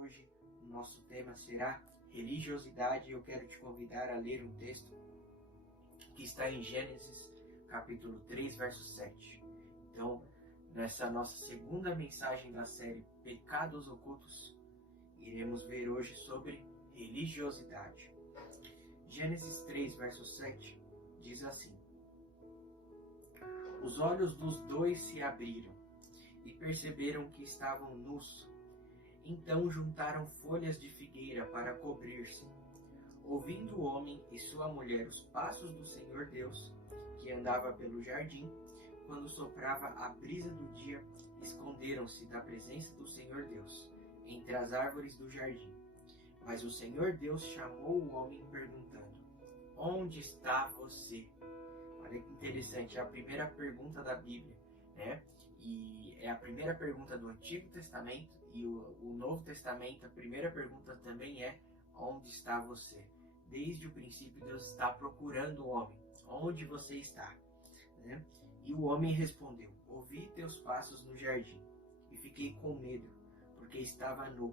Hoje o nosso tema será religiosidade. Eu quero te convidar a ler um texto que está em Gênesis, capítulo 3, verso 7. Então, nessa nossa segunda mensagem da série Pecados Ocultos, iremos ver hoje sobre religiosidade. Gênesis 3, verso 7 diz assim: Os olhos dos dois se abriram e perceberam que estavam nus. Então juntaram folhas de figueira para cobrir-se. Ouvindo o homem e sua mulher os passos do Senhor Deus, que andava pelo jardim, quando soprava a brisa do dia, esconderam-se da presença do Senhor Deus, entre as árvores do jardim. Mas o Senhor Deus chamou o homem perguntando: Onde está você? Olha que interessante, é a primeira pergunta da Bíblia, né? E é a primeira pergunta do Antigo Testamento, e o Novo Testamento, a primeira pergunta também é: onde está você? Desde o princípio, Deus está procurando o homem. Onde você está? Né? E o homem respondeu: Ouvi teus passos no jardim e fiquei com medo, porque estava nu.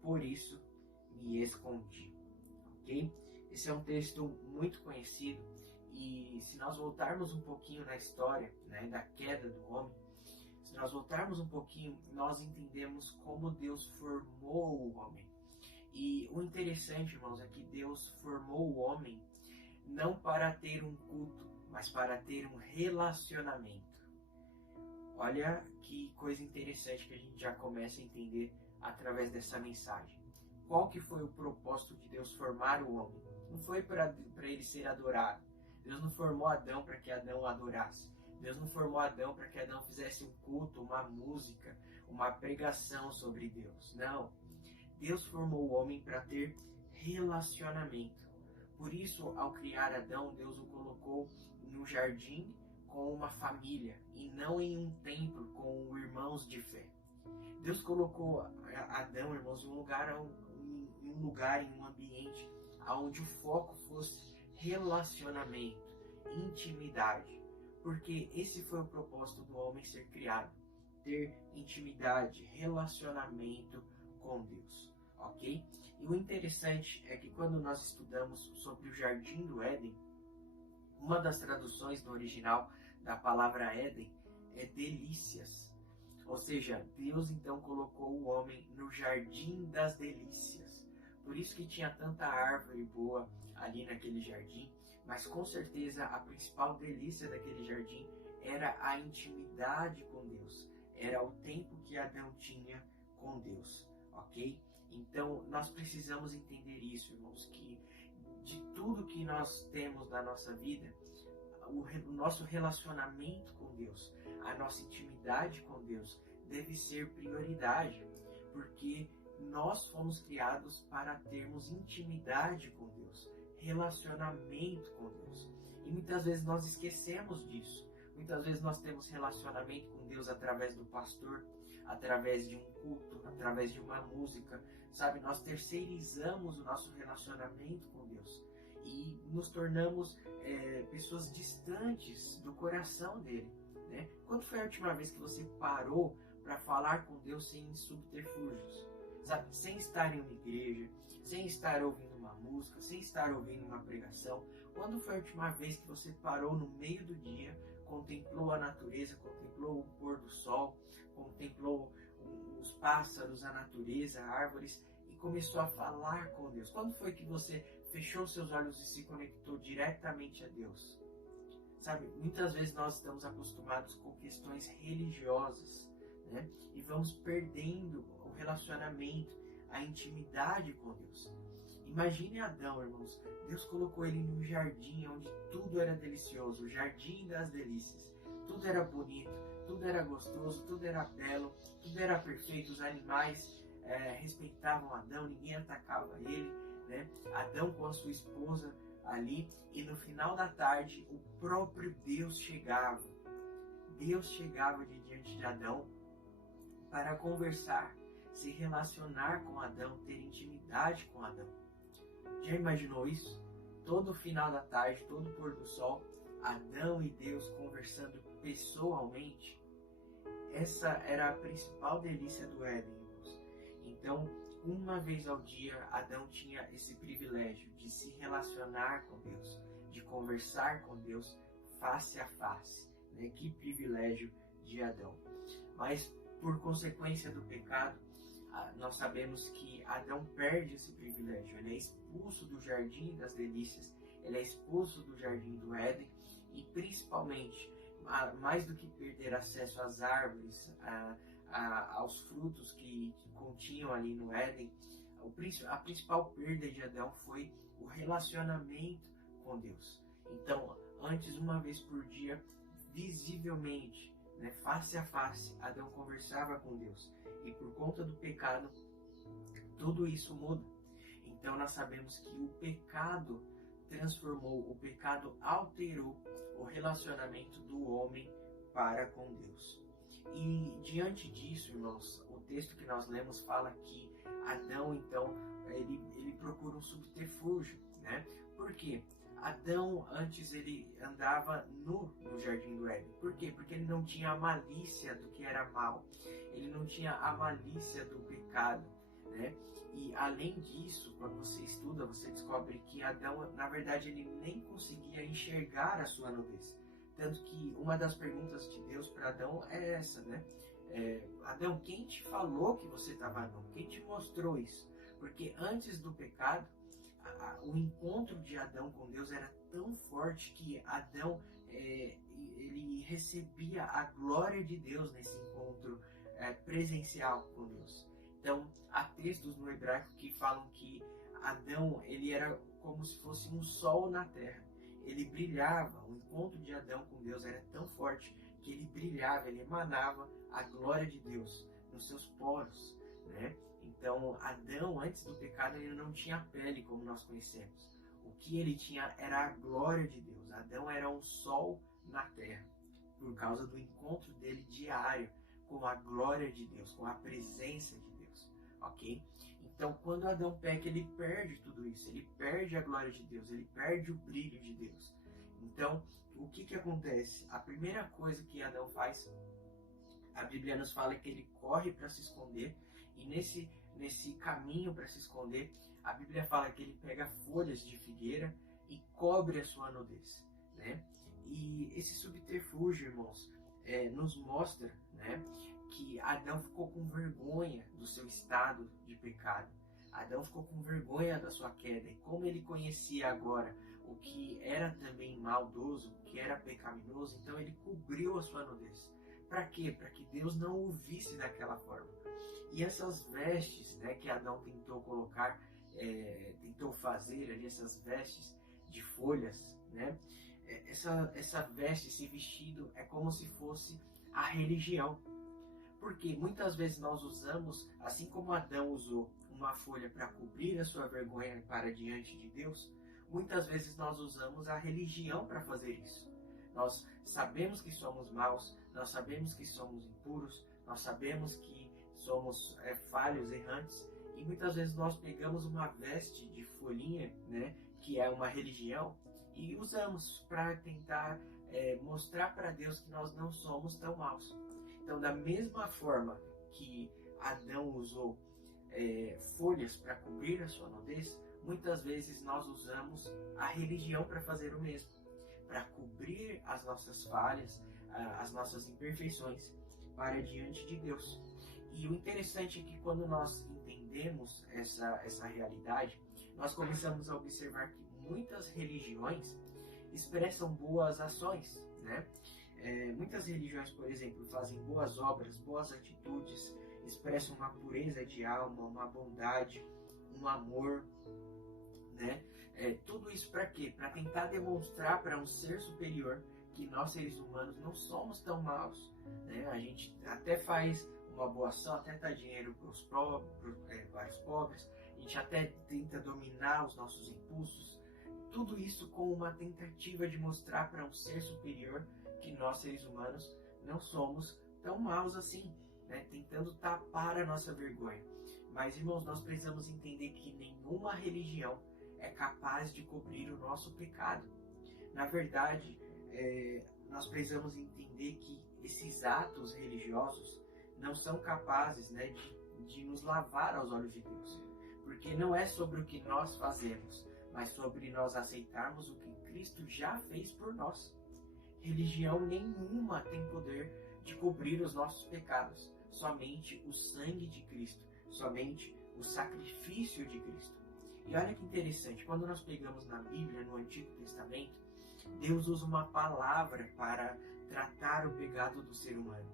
Por isso me escondi. Ok? Esse é um texto muito conhecido, e se nós voltarmos um pouquinho na história, né, da queda do homem, se nós voltarmos um pouquinho, nós entendemos como Deus formou o homem. E o interessante, irmãos, é que Deus formou o homem não para ter um culto, mas para ter um relacionamento. Olha que coisa interessante que a gente já começa a entender através dessa mensagem. Qual que foi o propósito de Deus formar o homem? Não foi para ele ser adorado. Deus não formou Adão para que Adão o adorasse. Deus não formou Adão para que Adão fizesse um culto, uma música, uma pregação sobre Deus. Não. Deus formou o homem para ter relacionamento. Por isso, ao criar Adão, Deus o colocou no jardim com uma família e não em um templo com irmãos de fé. Deus colocou Adão, irmãos, em um lugar, em um ambiente onde o foco fosse relacionamento, intimidade. Porque esse foi o propósito do homem ser criado: ter intimidade, relacionamento com Deus. Ok? E o interessante é que quando nós estudamos sobre o Jardim do Éden, uma das traduções no original da palavra Éden é delícias. Ou seja, Deus então colocou o homem no Jardim das Delícias. Por isso que tinha tanta árvore boa ali naquele jardim, mas com certeza a principal delícia daquele jardim era a intimidade com Deus. Era o tempo que Adão tinha com Deus. Ok? Então, nós precisamos entender isso, irmãos, que de tudo que nós temos na nossa vida, o nosso relacionamento com Deus, a nossa intimidade com Deus deve ser prioridade, porque nós fomos criados para termos intimidade com Deus, relacionamento com Deus. E muitas vezes nós esquecemos disso. Muitas vezes nós temos relacionamento com Deus através do pastor, através de um culto, através de uma música, sabe? Nós terceirizamos o nosso relacionamento com Deus e nos tornamos pessoas distantes do coração dele, né? Quando foi a última vez que você parou para falar com Deus sem subterfúgios? Sabe? Sem estar em uma igreja, sem estar ouvindo uma música, sem estar ouvindo uma pregação. Quando foi a última vez que você parou no meio do dia, contemplou a natureza, contemplou o pôr do sol, contemplou os pássaros, a natureza, árvores, e começou a falar com Deus? Quando foi que você fechou seus olhos e se conectou diretamente a Deus? Sabe, muitas vezes nós estamos acostumados com questões religiosas, né? E vamos perdendo o relacionamento, a intimidade com Deus. Imagine Adão, irmãos. Deus colocou ele num jardim onde tudo era delicioso, o jardim das delícias. Tudo era bonito, tudo era gostoso, tudo era belo, tudo era perfeito. Os animais respeitavam Adão, ninguém atacava ele, né? Adão com a sua esposa ali, e no final da tarde o próprio Deus chegava. Deus chegava de diante de Adão para conversar, se relacionar com Adão, ter intimidade com Adão. Já imaginou isso? Todo final da tarde, todo pôr do sol, Adão e Deus conversando pessoalmente. Essa era a principal delícia do Éden, irmãos. Então, uma vez ao dia, Adão tinha esse privilégio de se relacionar com Deus, de conversar com Deus face a face, né? Que privilégio de Adão. Mas, por consequência do pecado, nós sabemos que Adão perde esse privilégio. Ele é expulso do Jardim das Delícias, ele é expulso do Jardim do Éden, e principalmente, mais do que perder acesso às árvores, aos frutos que continham ali no Éden, a principal perda de Adão foi o relacionamento com Deus. Então, antes, uma vez por dia, visivelmente, né, face a face, Adão conversava com Deus. E por conta do pecado, tudo isso muda. Então, nós sabemos que o pecado transformou, o pecado alterou o relacionamento do homem para com Deus. E diante disso, irmãos, o texto que nós lemos fala que Adão, então, ele procura um subterfúgio, né? Por quê? Adão, antes, ele andava nu no Jardim do Éden. Por quê? Porque ele não tinha a malícia do que era mal. Ele não tinha a malícia do pecado, né? E além disso, quando você estuda, você descobre que Adão, na verdade, ele nem conseguia enxergar a sua nudez. Tanto que uma das perguntas de Deus para Adão é essa, né? Adão, quem te falou que você estava nu? Quem te mostrou isso? Porque antes do pecado, o encontro de Adão com Deus era tão forte que Adão ele recebia a glória de Deus nesse encontro presencial com Deus. Então, há textos no hebraico que falam que Adão, ele era como se fosse um sol na terra. Ele brilhava, o encontro de Adão com Deus era tão forte que ele brilhava, ele emanava a glória de Deus nos seus poros, né? Então, Adão, antes do pecado, ele não tinha pele como nós conhecemos. O que ele tinha era a glória de Deus. Adão era um sol na terra, por causa do encontro dele diário com a glória de Deus, com a presença de Deus, ok? Então, quando Adão peca, ele perde tudo isso. Ele perde a glória de Deus, ele perde o brilho de Deus. Então, o que acontece? A primeira coisa que Adão faz, a Bíblia nos fala que ele corre para se esconder, e nesse caminho para se esconder, a Bíblia fala que ele pega folhas de figueira e cobre a sua nudez, né? E esse subterfúgio, irmãos, nos mostra, né, que Adão ficou com vergonha do seu estado de pecado. Adão ficou com vergonha da sua queda, e como ele conhecia agora o que era também maldoso, o que era pecaminoso, então ele cobriu a sua nudez. Para quê? Para que Deus não o visse daquela forma. E essas vestes, né, que Adão tentou colocar, tentou fazer ali, essas vestes de folhas, né? Essa veste, esse vestido, é como se fosse a religião. Porque muitas vezes nós usamos, assim como Adão usou uma folha para cobrir a sua vergonha para diante de Deus, muitas vezes nós usamos a religião para fazer isso. Nós sabemos que somos maus, nós sabemos que somos impuros, nós sabemos que somos falhos, errantes, e muitas vezes nós pegamos uma veste de folhinha, né, que é uma religião, e usamos para tentar mostrar para Deus que nós não somos tão maus. Então, da mesma forma que Adão usou folhas para cobrir a sua nudez, muitas vezes nós usamos a religião para fazer o mesmo, para cobrir as nossas falhas, as nossas imperfeições para diante de Deus. E o interessante é que quando nós entendemos essa realidade, nós começamos a observar que muitas religiões expressam boas ações, né? Muitas religiões, por exemplo, fazem boas obras, boas atitudes, expressam uma pureza de alma, uma bondade, um amor, né? Tudo isso para quê? Para tentar demonstrar para um ser superior que nós, seres humanos, não somos tão maus, né? A gente até faz uma boa ação, até dá dinheiro para os pobres, a gente até tenta dominar os nossos impulsos, tudo isso com uma tentativa de mostrar para um ser superior que nós, seres humanos, não somos tão maus assim, né? Tentando tapar a nossa vergonha. Mas, irmãos, nós precisamos entender que nenhuma religião é capaz de cobrir o nosso pecado. Na verdade, nós precisamos entender que esses atos religiosos não são capazes, né, de nos lavar aos olhos de Deus. Porque não é sobre o que nós fazemos, mas sobre nós aceitarmos o que Cristo já fez por nós. Religião nenhuma tem poder de cobrir os nossos pecados. Somente o sangue de Cristo, somente o sacrifício de Cristo. E olha que interessante, quando nós pegamos na Bíblia, no Antigo Testamento, Deus usa uma palavra para tratar o pecado do ser humano.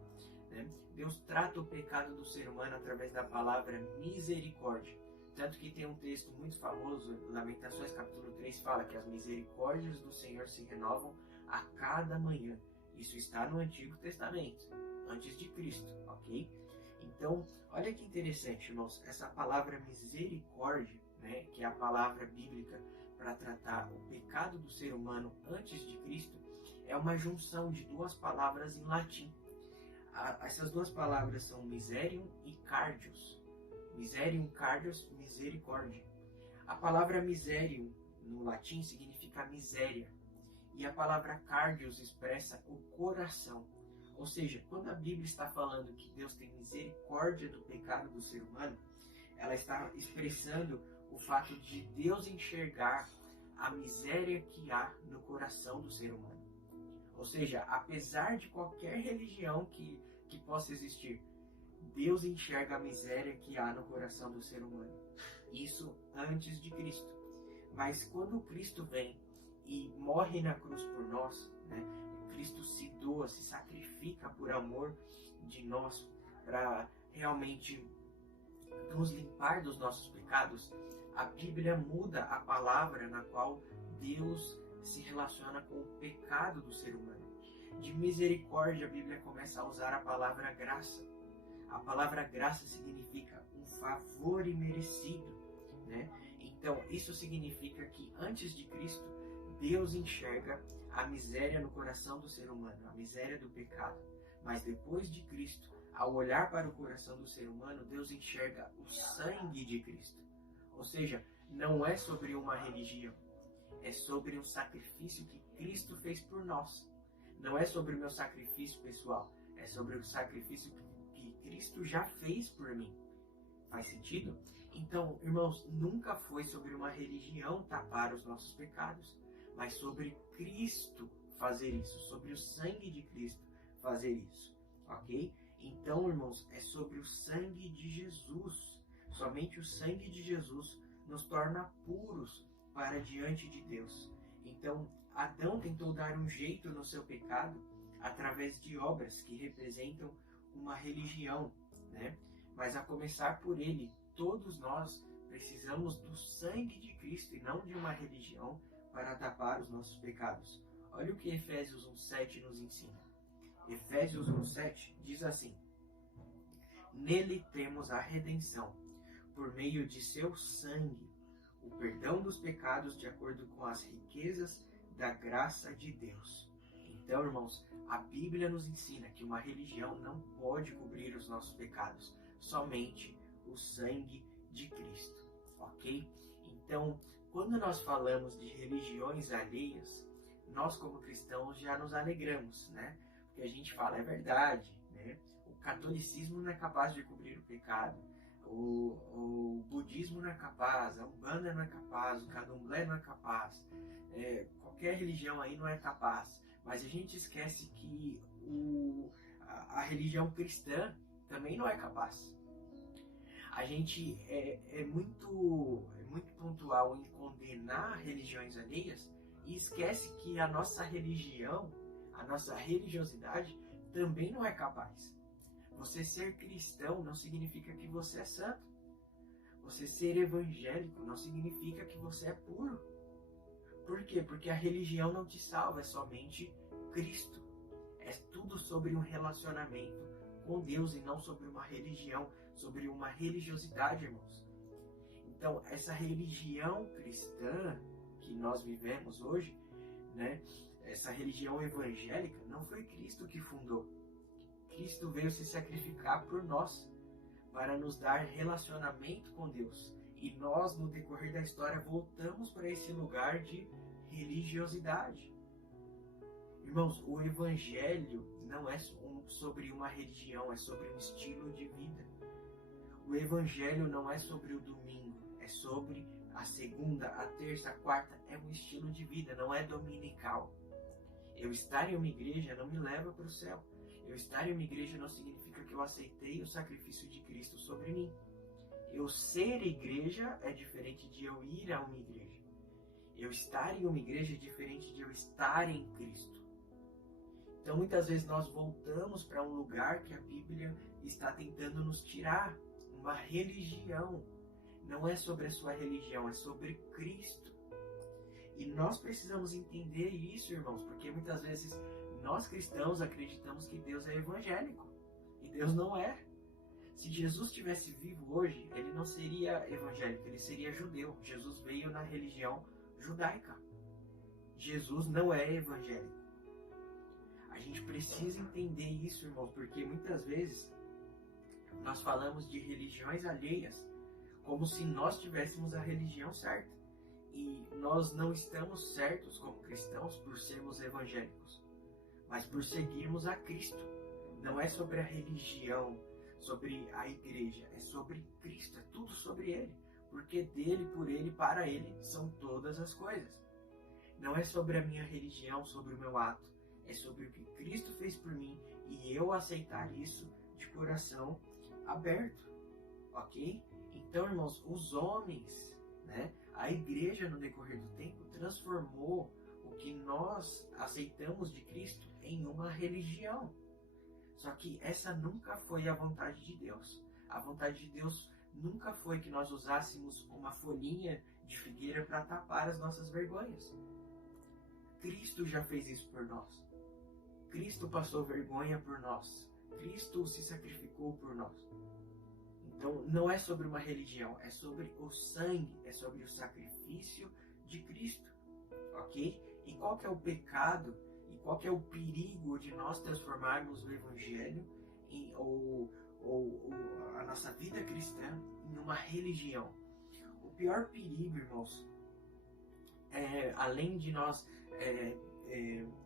Né? Deus trata o pecado do ser humano através da palavra misericórdia. Tanto que tem um texto muito famoso, Lamentações capítulo 3, fala que as misericórdias do Senhor se renovam a cada manhã. Isso está no Antigo Testamento, antes de Cristo, ok? Então, olha que interessante, irmãos, essa palavra misericórdia, né, que é a palavra bíblica para tratar o pecado do ser humano antes de Cristo, é uma junção de duas palavras em latim. Essas duas palavras são miserium e cardios. Miserium, cardios, misericórdia. A palavra miserium no latim significa miséria. E a palavra cardios expressa o coração. Ou seja, quando a Bíblia está falando que Deus tem misericórdia do pecado do ser humano, ela está expressando o fato de Deus enxergar a miséria que há no coração do ser humano. Ou seja, apesar de qualquer religião que possa existir, Deus enxerga a miséria que há no coração do ser humano. Isso antes de Cristo. Mas quando Cristo vem e morre na cruz por nós, né, Cristo se doa, se sacrifica por amor de nós, para realmente nos limpar dos nossos pecados, a Bíblia muda a palavra na qual Deus se relaciona com o pecado do ser humano. De misericórdia, a Bíblia começa a usar a palavra graça. A palavra graça significa um favor imerecido, né? Então, isso significa que antes de Cristo, Deus enxerga a miséria no coração do ser humano, a miséria do pecado. Mas depois de Cristo, ao olhar para o coração do ser humano, Deus enxerga o sangue de Cristo. Ou seja, não é sobre uma religião, é sobre um sacrifício que Cristo fez por nós. Não é sobre o meu sacrifício pessoal, é sobre o sacrifício que Cristo já fez por mim. Faz sentido? Então, irmãos, nunca foi sobre uma religião tapar os nossos pecados, mas sobre Cristo fazer isso, sobre o sangue de Cristo fazer isso, ok? Então, irmãos, é sobre o sangue de Jesus. Somente o sangue de Jesus nos torna puros para diante de Deus. Então, Adão tentou dar um jeito no seu pecado através de obras que representam uma religião, né? Mas a começar por ele, todos nós precisamos do sangue de Cristo e não de uma religião para tapar os nossos pecados. Olha o que Efésios 1:7 nos ensina. Efésios 1:7 diz assim: Nele temos a redenção, por meio de seu sangue, o perdão dos pecados de acordo com as riquezas da graça de Deus. Então, irmãos, a Bíblia nos ensina que uma religião não pode cobrir os nossos pecados, somente o sangue de Cristo, ok? Então, quando nós falamos de religiões alheias, nós como cristãos já nos alegramos, né? Porque a gente fala, é verdade, né? O catolicismo não é capaz de cobrir o pecado, o budismo não é capaz, a umbanda não é capaz, o candomblé não é capaz, qualquer religião aí não é capaz. Mas a gente esquece que a religião cristã também não é capaz. A gente é muito pontual em condenar religiões alheias e esquece que a nossa religião, a nossa religiosidade também não é capaz. Você ser cristão não significa que você é santo. Você ser evangélico não significa que você é puro. Por quê? Porque a religião não te salva, é somente Cristo. É tudo sobre um relacionamento com Deus e não sobre uma religião, sobre uma religiosidade, irmãos. Então, essa religião cristã que nós vivemos hoje, né, essa religião evangélica, não foi Cristo que fundou. Cristo veio se sacrificar por nós, para nos dar relacionamento com Deus. E nós, no decorrer da história, voltamos para esse lugar de religiosidade. Irmãos, o Evangelho não é sobre uma religião, é sobre um estilo de vida. O evangelho não é sobre o domingo, é sobre a segunda, a terça, a quarta. É um estilo de vida, não é dominical. Eu estar em uma igreja não me leva para o céu. Eu estar em uma igreja não significa que eu aceitei o sacrifício de Cristo sobre mim. Eu ser igreja é diferente de eu ir a uma igreja. Eu estar em uma igreja é diferente de eu estar em Cristo. Então, muitas vezes nós voltamos para um lugar que a Bíblia está tentando nos tirar, uma religião. Não é sobre a sua religião, é sobre Cristo. E nós precisamos entender isso, irmãos, porque muitas vezes nós cristãos acreditamos que Deus é evangélico. E Deus não é. Se Jesus estivesse vivo hoje, ele não seria evangélico, ele seria judeu. Jesus veio na religião judaica. Jesus não é evangélico. A gente precisa entender isso, irmãos, porque muitas vezes nós falamos de religiões alheias como se nós tivéssemos a religião certa. E nós não estamos certos como cristãos por sermos evangélicos, mas por seguirmos a Cristo. Não é sobre a religião, sobre a igreja, é sobre Cristo, é tudo sobre Ele. Porque dele, por Ele, para Ele são todas as coisas. Não é sobre a minha religião, sobre o meu ato, é sobre o que Cristo fez por mim e eu aceitar isso de coração aberto, ok? Então, irmãos, os homens, né, a igreja no decorrer do tempo transformou o que nós aceitamos de Cristo em uma religião. Só que essa nunca foi a vontade de Deus. A vontade de Deus nunca foi que nós usássemos uma folhinha de figueira para tapar as nossas vergonhas. Cristo já fez isso por nós. Cristo passou vergonha por nós. Cristo se sacrificou por nós. Então, não é sobre uma religião, é sobre o sangue, é sobre o sacrifício de Cristo, ok? E qual que é o pecado e qual que é o perigo de nós transformarmos o Evangelho ou a nossa vida cristã em uma religião? O pior perigo, irmãos, além de nós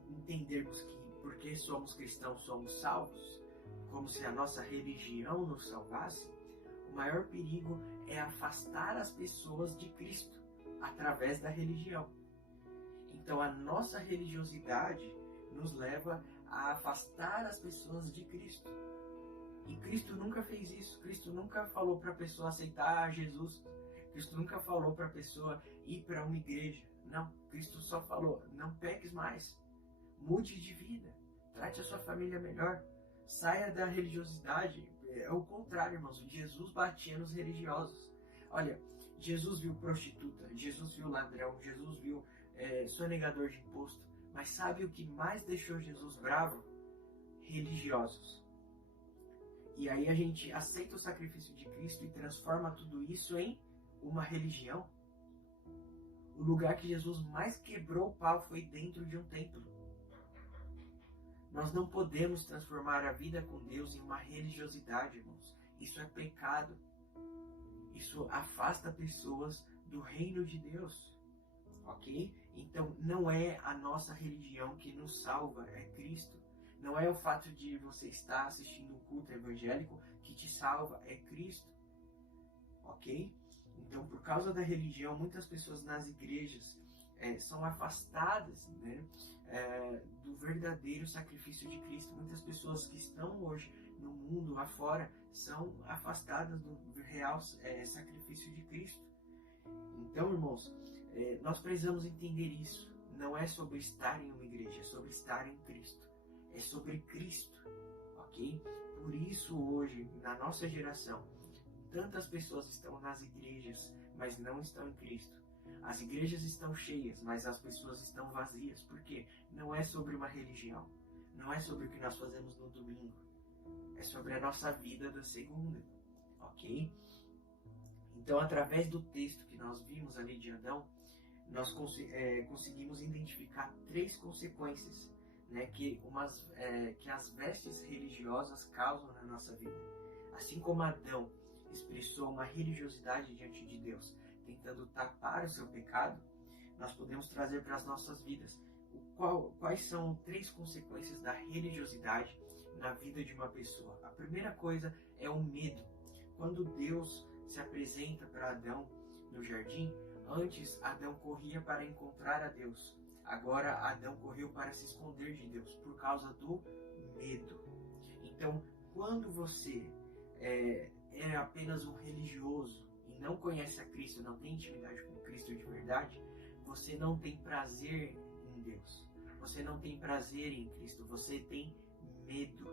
entendermos que porque somos cristãos somos salvos, como se a nossa religião nos salvasse, o maior perigo é afastar as pessoas de Cristo através da religião. Então a nossa religiosidade nos leva a afastar as pessoas de Cristo. E Cristo nunca fez isso. Cristo nunca falou para a pessoa aceitar Jesus. Cristo nunca falou para a pessoa ir para uma igreja. Não, Cristo só falou, não peques mais. Mude de vida. Trate a sua família melhor. Saia da religiosidade. É o contrário, irmãos. Jesus batia nos religiosos. Olha, Jesus viu prostituta, Jesus viu ladrão, Jesus viu sonegador de imposto. Mas sabe o que mais deixou Jesus bravo? Religiosos. E aí a gente aceita o sacrifício de Cristo e transforma tudo isso em uma religião. O lugar que Jesus mais quebrou o pau foi dentro de um templo. Nós não podemos transformar a vida com Deus em uma religiosidade, irmãos. Isso é pecado. Isso afasta pessoas do reino de Deus. Ok? Então, não é a nossa religião que nos salva, é Cristo. Não é o fato de você estar assistindo um culto evangélico que te salva, é Cristo. Ok? Então, por causa da religião, muitas pessoas nas igrejas são afastadas, né, do verdadeiro sacrifício de Cristo. Muitas pessoas que estão hoje no mundo afora são afastadas do real sacrifício de Cristo. Então, irmãos, nós precisamos entender isso. Não é sobre estar em uma igreja, é sobre estar em Cristo. É sobre Cristo, ok? Por isso hoje, na nossa geração, tantas pessoas estão nas igrejas, mas não estão em Cristo. As igrejas estão cheias, mas as pessoas estão vazias. Por quê? Não é sobre uma religião. Não é sobre o que nós fazemos no domingo. É sobre a nossa vida da segunda, ok? Então, através do texto que nós vimos ali de Adão, nós conseguimos identificar 3 consequências, né, que as vestes religiosas causam na nossa vida. Assim como Adão expressou uma religiosidade diante de Deus, tentando tapar o seu pecado, nós podemos trazer para as nossas vidas quais são 3 consequências da religiosidade na vida de uma pessoa. A primeira coisa é o medo. quando Deus se apresenta para Adão no jardim, antes Adão corria para encontrar a Deus. Agora Adão correu para se esconder de Deus por causa do medo. Então, quando você é apenas um religioso e não conhece a Cristo, não tem intimidade com Cristo de verdade, você não tem prazer em Deus. Você não tem prazer em Cristo. Você tem medo.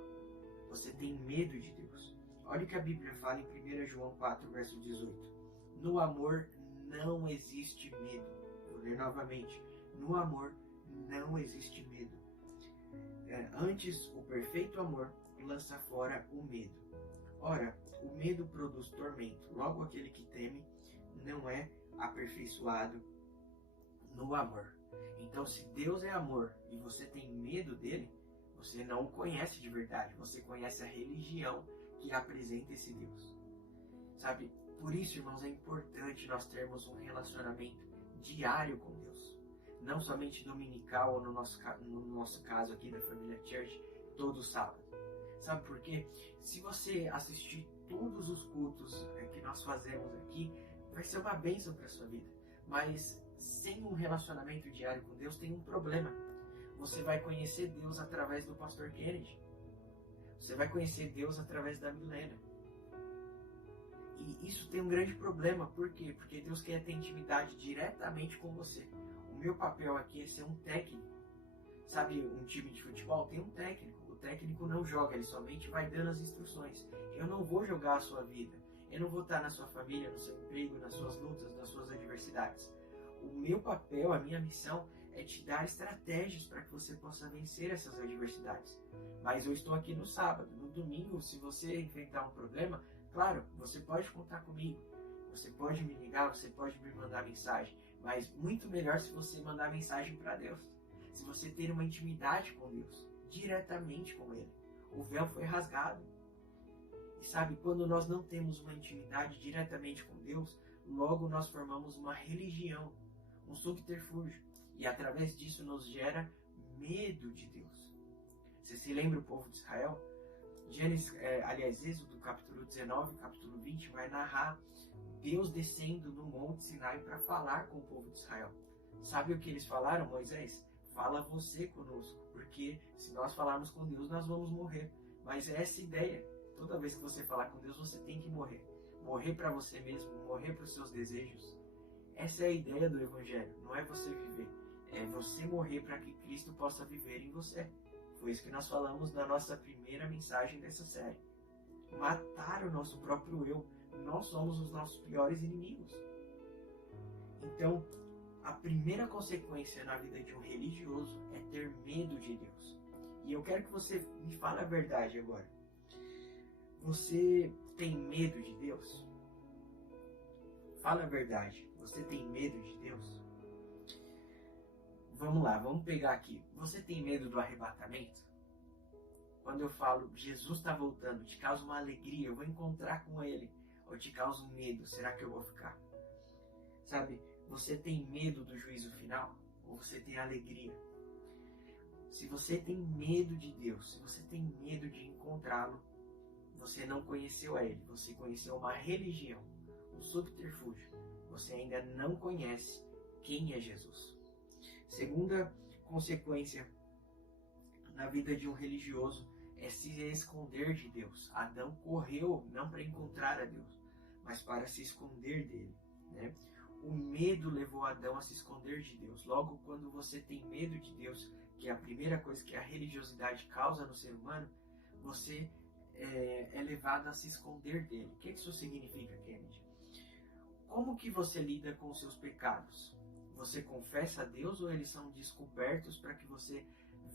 Você tem medo de Deus. Olha o que a Bíblia fala em 1 João 4, verso 18. No amor não existe medo. Vou ler novamente. No amor não existe medo. Antes, o perfeito amor lança fora o medo. Ora, o medo produz tormento. Logo, aquele que teme não é aperfeiçoado no amor. Então, se Deus é amor e você tem medo dele, você não o conhece de verdade. Você conhece a religião que apresenta esse Deus. Sabe? Por isso, irmãos, é importante nós termos um relacionamento diário com Deus. Não somente dominical, ou no nosso caso aqui da Família Church, todo sábado. Sabe por quê? Se você assistir todos os cultos que nós fazemos aqui, vai ser uma bênção para a sua vida. Mas sem um relacionamento diário com Deus, tem um problema. Você vai conhecer Deus através do pastor Kennedy. Você vai conhecer Deus através da Milena. E isso tem um grande problema. Por quê? Porque Deus quer ter intimidade diretamente com você. O meu papel aqui é ser um técnico. Sabe, um time de futebol tem um técnico. O técnico não joga, ele somente vai dando as instruções. Eu não vou jogar a sua vida. Eu não vou estar na sua família, no seu emprego, nas suas lutas, nas suas adversidades. O meu papel, a minha missão é te dar estratégias para que você possa vencer essas adversidades. Mas eu estou aqui no sábado. No domingo, se você enfrentar um problema, claro, você pode contar comigo. Você pode me ligar, você pode me mandar mensagem. Mas muito melhor se você mandar mensagem para Deus. Se você ter uma intimidade com Deus, diretamente com Ele. O véu foi rasgado. E sabe, quando nós não temos uma intimidade diretamente com Deus, logo nós formamos uma religião, um subterfúgio. E através disso nos gera medo de Deus. Você se lembra o povo de Israel? Êxodo capítulo 19, capítulo 20 vai narrar Deus descendo no Monte Sinai para falar com o povo de Israel. Sabe o que eles falaram, Moisés? Fala você conosco, porque se nós falarmos com Deus, nós vamos morrer. Mas é essa ideia. Toda vez que você falar com Deus, você tem que morrer. Morrer para você mesmo, morrer para os seus desejos. Essa é a ideia do Evangelho. Não é você viver, é você morrer para que Cristo possa viver em você. Foi isso que nós falamos na nossa primeira mensagem dessa série. Matar o nosso próprio eu. Nós somos os nossos piores inimigos. Então, a primeira consequência na vida de um religioso é ter medo de Deus. E eu quero que você me fale a verdade agora. Você tem medo de Deus? Fala a verdade. Você tem medo de Deus? Vamos lá, vamos pegar aqui. Você tem medo do arrebatamento? Quando eu falo, Jesus está voltando, te causa uma alegria, eu vou encontrar com Ele. Ou te causa um medo, será que eu vou ficar? Sabe, você tem medo do juízo final? Ou você tem alegria? Se você tem medo de Deus, se você tem medo de encontrá-lo, você não conheceu a Ele, você conheceu uma religião, um subterfúgio. Você ainda não conhece quem é Jesus. Segunda consequência na vida de um religioso é se esconder de Deus. Adão correu não para encontrar a Deus, mas para se esconder dele, né? O medo levou Adão a se esconder de Deus. Logo, quando você tem medo de Deus, que é a primeira coisa que a religiosidade causa no ser humano, você é levado a se esconder dele. O que isso significa, Kennedy? Como que você lida com os seus pecados? Você confessa a Deus ou eles são descobertos para que você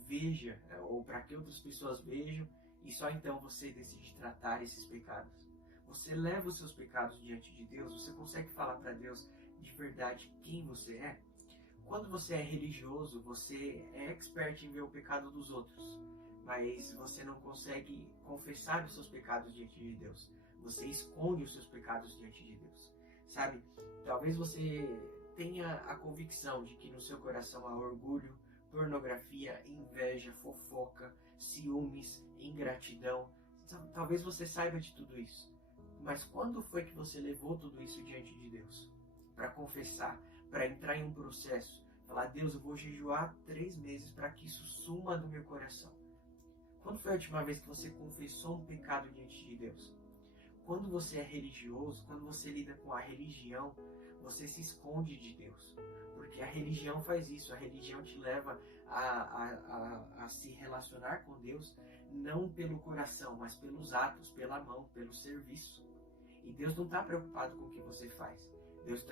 veja, ou para que outras pessoas vejam, e só então você decide tratar esses pecados? Você leva os seus pecados diante de Deus? Você consegue falar para Deus de verdade quem você é? Quando você é religioso, você é expert em ver o pecado dos outros, mas você não consegue confessar os seus pecados diante de Deus. Você esconde os seus pecados diante de Deus. Sabe, talvez você tenha a convicção de que no seu coração há orgulho, pornografia, inveja, fofoca, ciúmes, ingratidão. Talvez você saiba de tudo isso, Mas quando foi que você levou tudo isso diante de Deus? Para confessar, para entrar em um processo. Falar, Deus, eu vou jejuar 3 meses para que isso suma do meu coração. Quando foi a última vez que você confessou um pecado diante de Deus? Quando você é religioso, quando você lida com a religião, você se esconde de Deus. Porque a religião faz isso. A religião te leva a se relacionar com Deus, não pelo coração, mas pelos atos, pela mão, pelo serviço. E Deus não está preocupado com o que você faz. Deus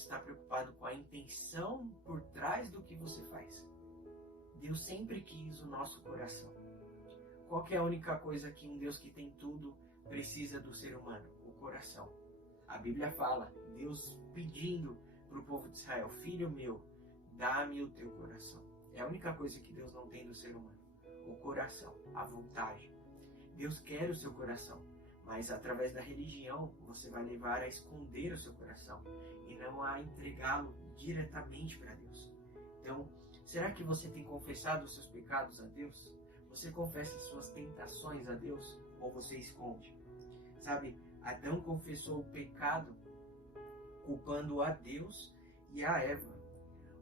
está preocupado com a intenção por trás do que você faz. Deus sempre quis o nosso coração. Qual que é a única coisa que um Deus que tem tudo precisa do ser humano? O coração. A Bíblia fala, Deus pedindo para o povo de Israel, filho meu, dá-me o teu coração. É a única coisa que Deus não tem do ser humano. O coração, a vontade. Deus quer o seu coração, mas através da religião você vai levar a esconder o seu coração e não a entregá-lo diretamente para Deus. Então, será que você tem confessado os seus pecados a Deus? Você confessa suas tentações a Deus ou você esconde? Sabe, Adão confessou o pecado culpando a Deus e a Eva.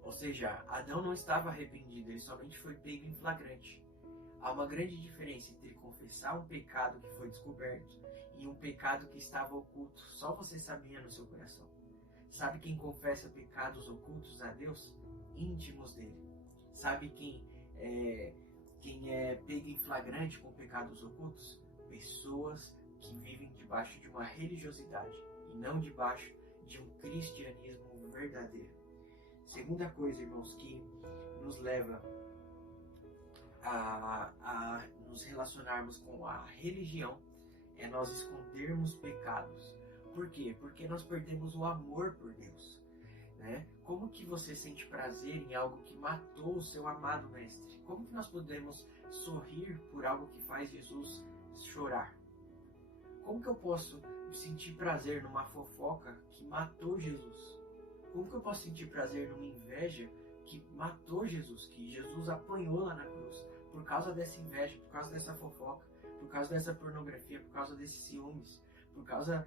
Ou seja, Adão não estava arrependido, ele somente foi pego em flagrante. Há uma grande diferença entre confessar um pecado que foi descoberto e um pecado que estava oculto, só você sabia no seu coração. Sabe quem confessa pecados ocultos a Deus? Íntimos dele. Sabe quem é pego em flagrante com pecados ocultos? Pessoas que vivem debaixo de uma religiosidade e não debaixo de um cristianismo verdadeiro. Segunda coisa, irmãos, que nos leva a nos relacionarmos com a religião é nós escondermos pecados. Por quê? Porque nós perdemos o amor por Deus. Né? Como que você sente prazer em algo que matou o seu amado mestre? Como que nós podemos sorrir por algo que faz Jesus chorar? Como que eu posso sentir prazer numa fofoca que matou Jesus? Como que eu posso sentir prazer numa inveja que matou Jesus, que Jesus apanhou lá na cruz, por causa dessa inveja, por causa dessa fofoca, por causa dessa pornografia, por causa desses ciúmes, por causa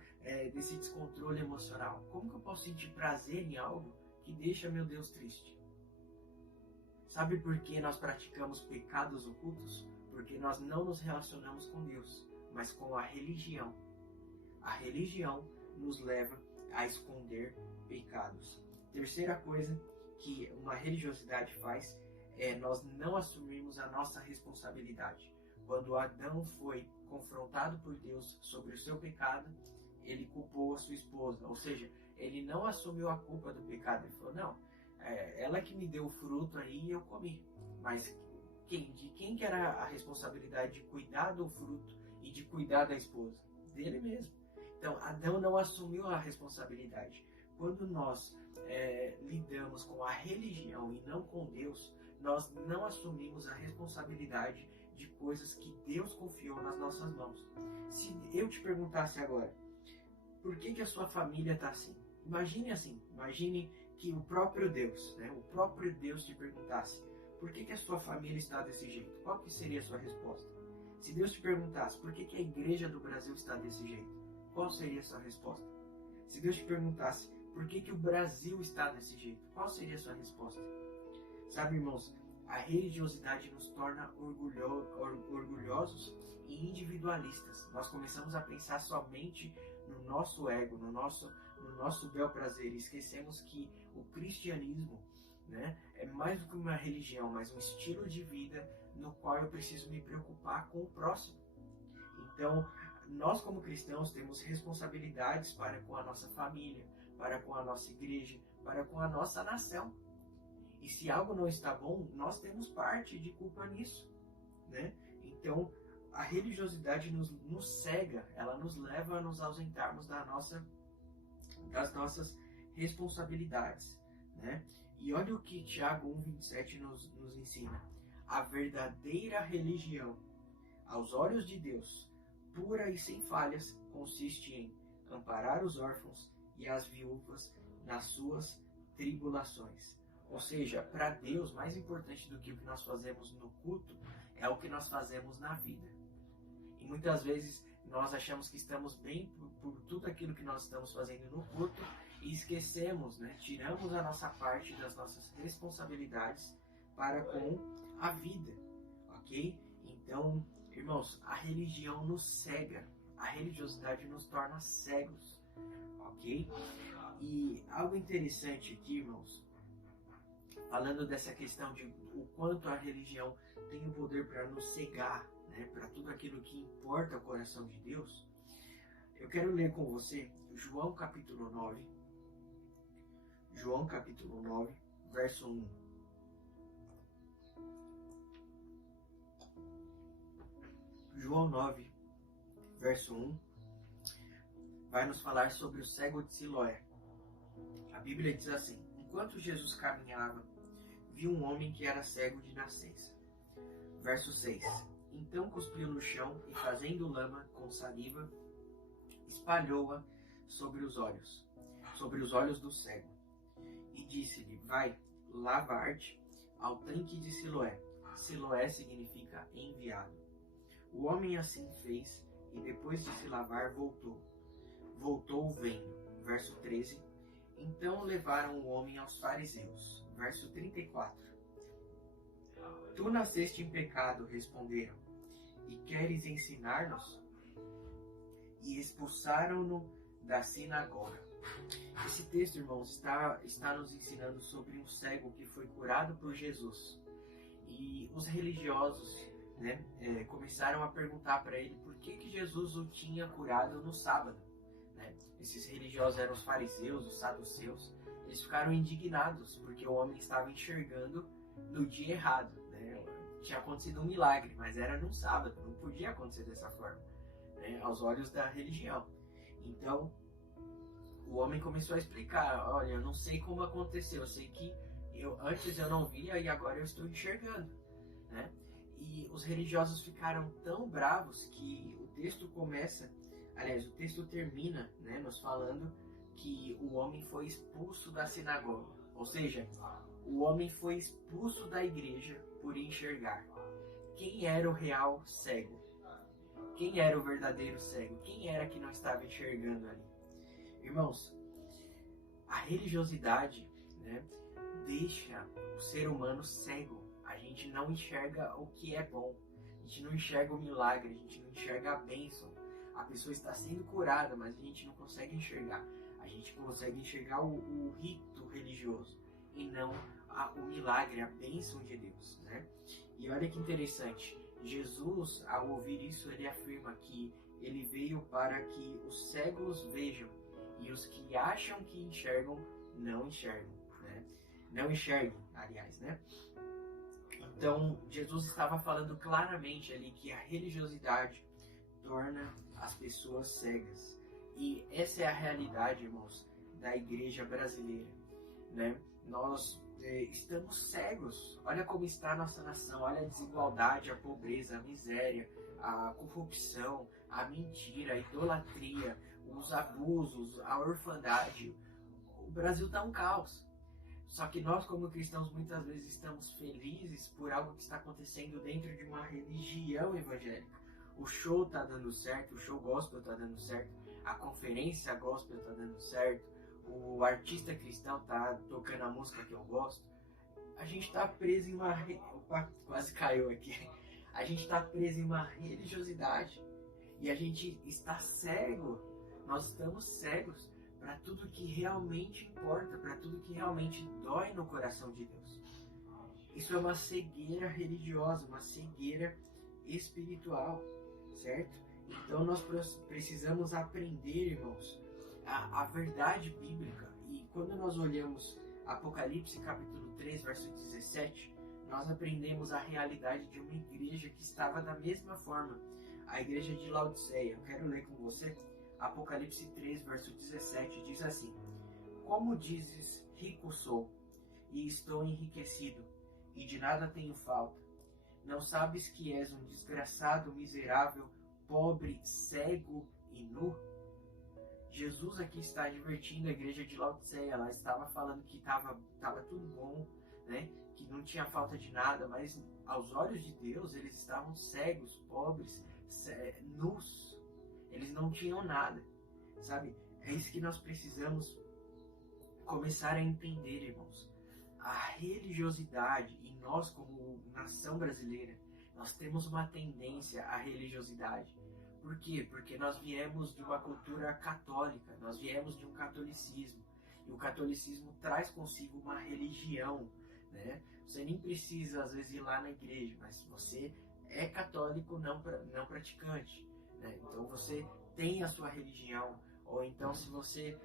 desse descontrole emocional? Como que eu posso sentir prazer em algo que deixa meu Deus triste? Sabe por que nós praticamos pecados ocultos? Porque nós não nos relacionamos com Deus, mas com a religião. A religião nos leva a esconder pecados. Terceira coisa que uma religiosidade faz é nós não assumirmos a nossa responsabilidade. Quando Adão foi confrontado por Deus sobre o seu pecado, ele culpou a sua esposa, ou seja, ele não assumiu a culpa do pecado. Ele falou, não, ela que me deu o fruto aí e eu comi. Mas de quem que era a responsabilidade de cuidar do fruto e de cuidar da esposa? Dele mesmo. Então, Adão não assumiu a responsabilidade. Quando nós lidamos com a religião e não com Deus, nós não assumimos a responsabilidade de coisas que Deus confiou nas nossas mãos. Se eu te perguntasse agora, por que a sua família está assim? Imagine assim, imagine que o próprio Deus, o próprio Deus te perguntasse, por que a sua família está desse jeito? Qual que seria a sua resposta? Se Deus te perguntasse, por que a igreja do Brasil está desse jeito? Qual seria a sua resposta? Se Deus te perguntasse, por que o Brasil está desse jeito? Qual seria a sua resposta? Sabe, irmãos, a religiosidade nos torna orgulhosos e individualistas. Nós começamos a pensar somente no nosso ego, no nosso bel prazer. E esquecemos que o cristianismo é mais do que uma religião, mas um estilo de vida no qual eu preciso me preocupar com o próximo. Então, nós como cristãos temos responsabilidades para com a nossa família, para com a nossa igreja, para com a nossa nação. E se algo não está bom, nós temos parte de culpa nisso. Então, a religiosidade nos cega, ela nos leva a nos ausentarmos das nossas responsabilidades. E olha o que Tiago 1,27 nos ensina. A verdadeira religião, aos olhos de Deus, pura e sem falhas, consiste em amparar os órfãos e as viúvas nas suas tribulações. Ou seja, para Deus, mais importante do que o que nós fazemos no culto é o que nós fazemos na vida. E muitas vezes nós achamos que estamos bem por tudo aquilo que nós estamos fazendo no culto e esquecemos, né? Tiramos a nossa parte das nossas responsabilidades para com a vida, ok? Então, irmãos, a religião nos cega, a religiosidade nos torna cegos, ok? E algo interessante aqui, irmãos, falando dessa questão de o quanto a religião tem o poder para nos cegar, né, para tudo aquilo que importa ao coração de Deus, eu quero ler com você João capítulo 9, verso 1. João 9, verso 1, vai nos falar sobre o cego de Siloé. A Bíblia diz assim: enquanto Jesus caminhava, viu um homem que era cego de nascença. Verso 6. Então cuspiu no chão e, fazendo lama com saliva, espalhou-a sobre os olhos do cego. E disse-lhe: vai, lavar-te ao tanque de Siloé. Siloé significa enviado. O homem assim fez e, depois de se lavar, voltou vendo. Verso 13. Então levaram o homem aos fariseus. Verso 34. Tu nasceste em pecado, responderam, e queres ensinar-nos? E expulsaram-no da sinagoga. Esse texto, irmãos, está nos ensinando sobre um cego que foi curado por Jesus. E os religiosos, né, começaram a perguntar para ele por que Jesus o tinha curado no sábado. Né? Esses religiosos eram os fariseus, os saduceus. Eles ficaram indignados porque o homem estava enxergando no dia errado. Né? Tinha acontecido um milagre, mas era no sábado, não podia acontecer dessa forma, né? Aos olhos da religião. Então, o homem começou a explicar: olha, eu não sei como aconteceu, eu sei que antes eu não via e agora eu estou enxergando. Né? E os religiosos ficaram tão bravos que o texto termina, né, nos falando que o homem foi expulso da sinagoga. Ou seja, o homem foi expulso da igreja por enxergar. Quem era o real cego? Quem era o verdadeiro cego? Quem era que não estava enxergando ali? Irmãos, a religiosidade, né, deixa o ser humano cego. A gente não enxerga o que é bom. A gente não enxerga o milagre, a gente não enxerga a bênção. A pessoa está sendo curada, mas a gente não consegue enxergar. A gente consegue enxergar o rito religioso e não o milagre, a bênção de Deus, né? E olha que interessante, Jesus, ao ouvir isso, ele afirma que ele veio para que os cegos vejam e os que acham que enxergam, não enxergam, né? Não enxerguem, aliás, né? Então, Jesus estava falando claramente ali que a religiosidade torna as pessoas cegas. E essa é a realidade, irmãos, da igreja brasileira, né? Nós estamos cegos. Olha como está a nossa nação, olha a desigualdade, a pobreza, a miséria, a corrupção, a mentira, a idolatria, os abusos, a orfandade. O Brasil está um caos. Só que nós, como cristãos, muitas vezes estamos felizes por algo que está acontecendo dentro de uma religião evangélica. O show está dando certo, o show gospel está dando certo, a conferência gospel está dando certo, o artista cristão está tocando a música que eu gosto. A gente está preso em uma... Opa, quase caiu aqui. A gente está preso em uma religiosidade e a gente está cego. Nós estamos cegos para tudo que realmente importa, para tudo que realmente dói no coração de Deus. Isso é uma cegueira religiosa, uma cegueira espiritual, certo? Então nós precisamos aprender, irmãos, a verdade bíblica. E quando nós olhamos Apocalipse capítulo 3, verso 17, nós aprendemos a realidade de uma igreja que estava da mesma forma, a igreja de Laodiceia. Eu quero ler com você Apocalipse 3, verso 17, diz assim: como dizes, rico sou, e estou enriquecido, e de nada tenho falta. Não sabes que és um desgraçado, miserável, pobre, cego e nu? Jesus aqui está advertindo a igreja de Laodiceia. Ela estava falando que estava tudo bom, né? Que não tinha falta de nada, mas aos olhos de Deus eles estavam cegos, pobres, nus. eles não tinham nada, sabe? É isso que nós precisamos começar a entender, irmãos. A religiosidade, e nós como nação brasileira, nós temos uma tendência à religiosidade. Por quê? Porque nós viemos de uma cultura católica, nós viemos de um catolicismo. E o catolicismo traz consigo uma religião, né? Você nem precisa, às vezes, ir lá na igreja, mas você é católico não praticante, né? Então você tem a sua religião, ou então se você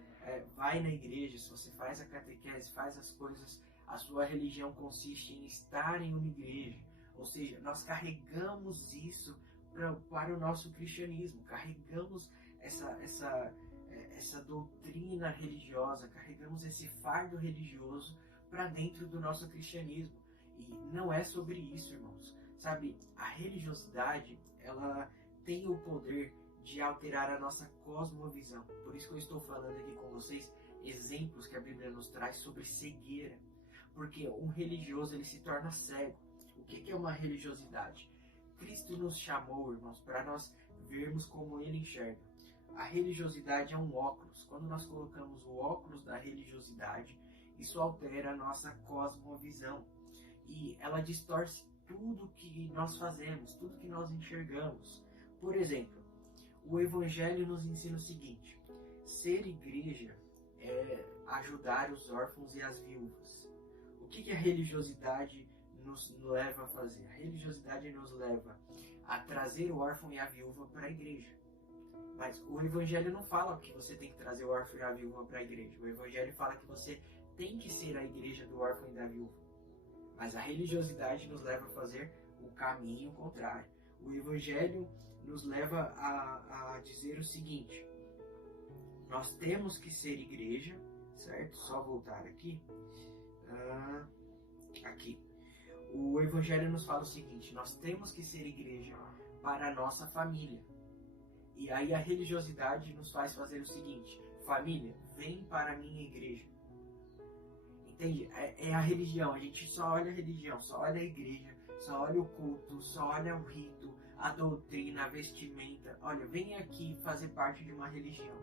vai na igreja, se você faz a catequese, faz as coisas, a sua religião consiste em estar em uma igreja. Ou seja, nós carregamos isso para o nosso cristianismo, carregamos essa doutrina religiosa, carregamos esse fardo religioso para dentro do nosso cristianismo. E não é sobre isso, irmãos. Sabe, a religiosidade, ela tem o poder de alterar a nossa cosmovisão. Por isso que eu estou falando aqui com vocês exemplos que a Bíblia nos traz sobre cegueira. Porque um religioso, ele se torna cego. O que é uma religiosidade? Cristo nos chamou, irmãos, para nós vermos como ele enxerga. A religiosidade é um óculos. Quando nós colocamos o óculos da religiosidade, isso altera a nossa cosmovisão. E ela distorce tudo que nós fazemos, tudo que nós enxergamos. Por exemplo, o Evangelho nos ensina o seguinte: ser igreja é ajudar os órfãos e as viúvas. O que a religiosidade nos leva a fazer? A religiosidade nos leva a trazer o órfão e a viúva para a igreja. Mas o Evangelho não fala que você tem que trazer o órfão e a viúva para a igreja. O Evangelho fala que você tem que ser a igreja do órfão e da viúva. Mas a religiosidade nos leva a fazer o caminho contrário. O Evangelho nos leva a dizer o seguinte: nós temos que ser igreja, certo? Só voltar aqui. Aqui. O Evangelho nos fala o seguinte: nós temos que ser igreja para a nossa família. E aí a religiosidade nos faz fazer o seguinte: família, vem para a minha igreja. Entende? É a religião. A gente só olha a religião, só olha a igreja, só olha o culto, só olha o rito, a doutrina, a vestimenta. Olha, vem aqui fazer parte de uma religião.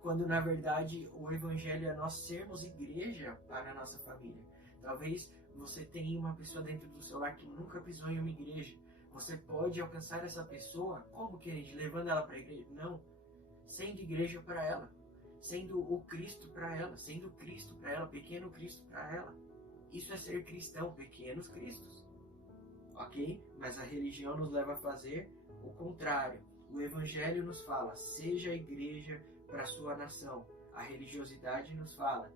Quando na verdade o Evangelho é nós sermos igreja para a nossa família. Talvez você tenha uma pessoa dentro do seu lar que nunca pisou em uma igreja. Você pode alcançar essa pessoa, como, querido? Levando ela para a igreja? Não. Sendo igreja para ela. Sendo o Cristo para ela. Sendo Cristo para ela. Pequeno Cristo para ela. Isso é ser cristão. Pequenos Cristos. Ok? Mas a religião nos leva a fazer o contrário. O Evangelho nos fala: seja a igreja para a sua nação. A religiosidade nos fala: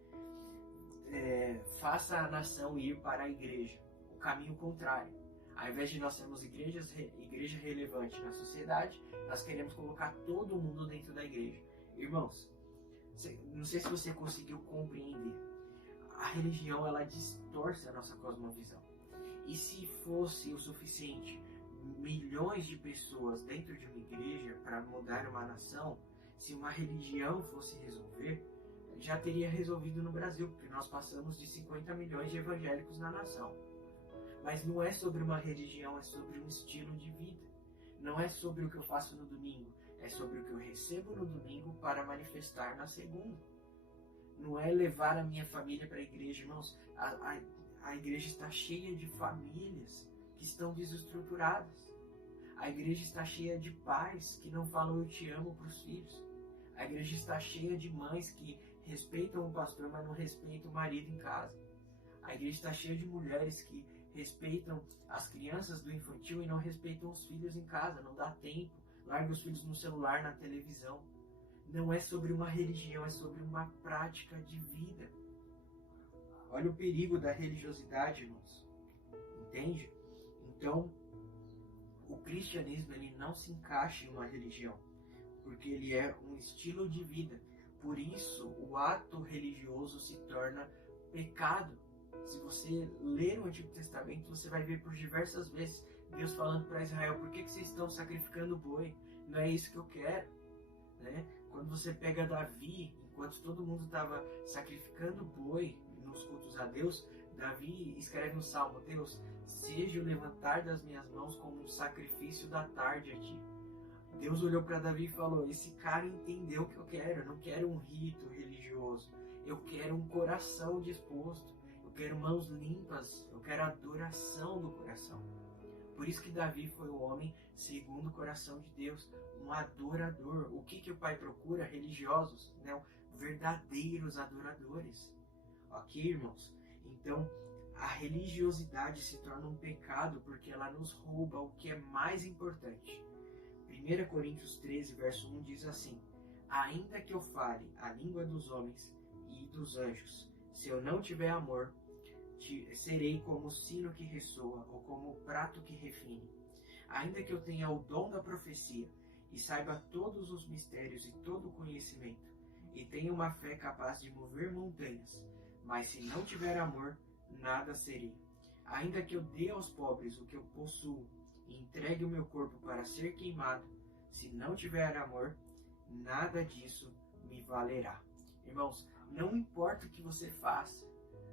faça a nação ir para a igreja. O caminho contrário. Ao invés de nós sermos igreja relevante na sociedade, nós queremos colocar todo mundo dentro da igreja. Irmãos, não sei se você conseguiu compreender. A religião, ela distorce a nossa cosmovisão. E se fosse o suficiente milhões de pessoas dentro de uma igreja para mudar uma nação, se uma religião fosse resolver, já teria resolvido no Brasil, porque nós passamos de 50 milhões de evangélicos na nação. Mas não é sobre uma religião, é sobre um estilo de vida. Não é sobre o que eu faço no domingo, é sobre o que eu recebo no domingo para manifestar na segunda. Não é levar a minha família para a igreja, irmãos. A igreja está cheia de famílias que estão desestruturadas. A igreja está cheia de pais que não falam eu te amo para os filhos. A igreja está cheia de mães que respeitam o pastor, mas não respeitam o marido em casa. A igreja está cheia de mulheres que respeitam as crianças do infantil e não respeitam os filhos em casa, não dá tempo, larga os filhos no celular, na televisão. Não é sobre uma religião, é sobre uma prática de vida. Olha o perigo da religiosidade, irmãos. Entende? Então, o cristianismo, ele não se encaixa em uma religião, porque ele é um estilo de vida. Por isso, o ato religioso se torna pecado. Se você ler o Antigo Testamento, você vai ver por diversas vezes Deus falando para Israel: por que vocês estão sacrificando boi? Não é isso que eu quero, né? Quando você pega Davi, enquanto todo mundo estava sacrificando boi nos cultos a Deus, Davi escreve um salmo: Deus, seja o levantar das minhas mãos como um sacrifício da tarde a ti. Deus olhou para Davi e falou: esse cara entendeu o que eu quero. Eu não quero um rito religioso. Eu quero um coração disposto. Eu quero mãos limpas. Eu quero adoração do coração. Por isso que Davi foi o homem segundo o coração de Deus, um adorador. O que o Pai procura? Religiosos, não, verdadeiros adoradores. Ok, irmãos? Então, a religiosidade se torna um pecado porque ela nos rouba o que é mais importante. 1 Coríntios 13, verso 1 diz assim: ainda que eu fale a língua dos homens e dos anjos, se eu não tiver amor, serei como o sino que ressoa ou como o prato que refine. Ainda que eu tenha o dom da profecia e saiba todos os mistérios e todo o conhecimento, e tenha uma fé capaz de mover montanhas, mas se não tiver amor, nada serei. Ainda que eu dê aos pobres o que eu possuo e entregue o meu corpo para ser queimado, se não tiver amor, nada disso me valerá. Irmãos, não importa o que você faça,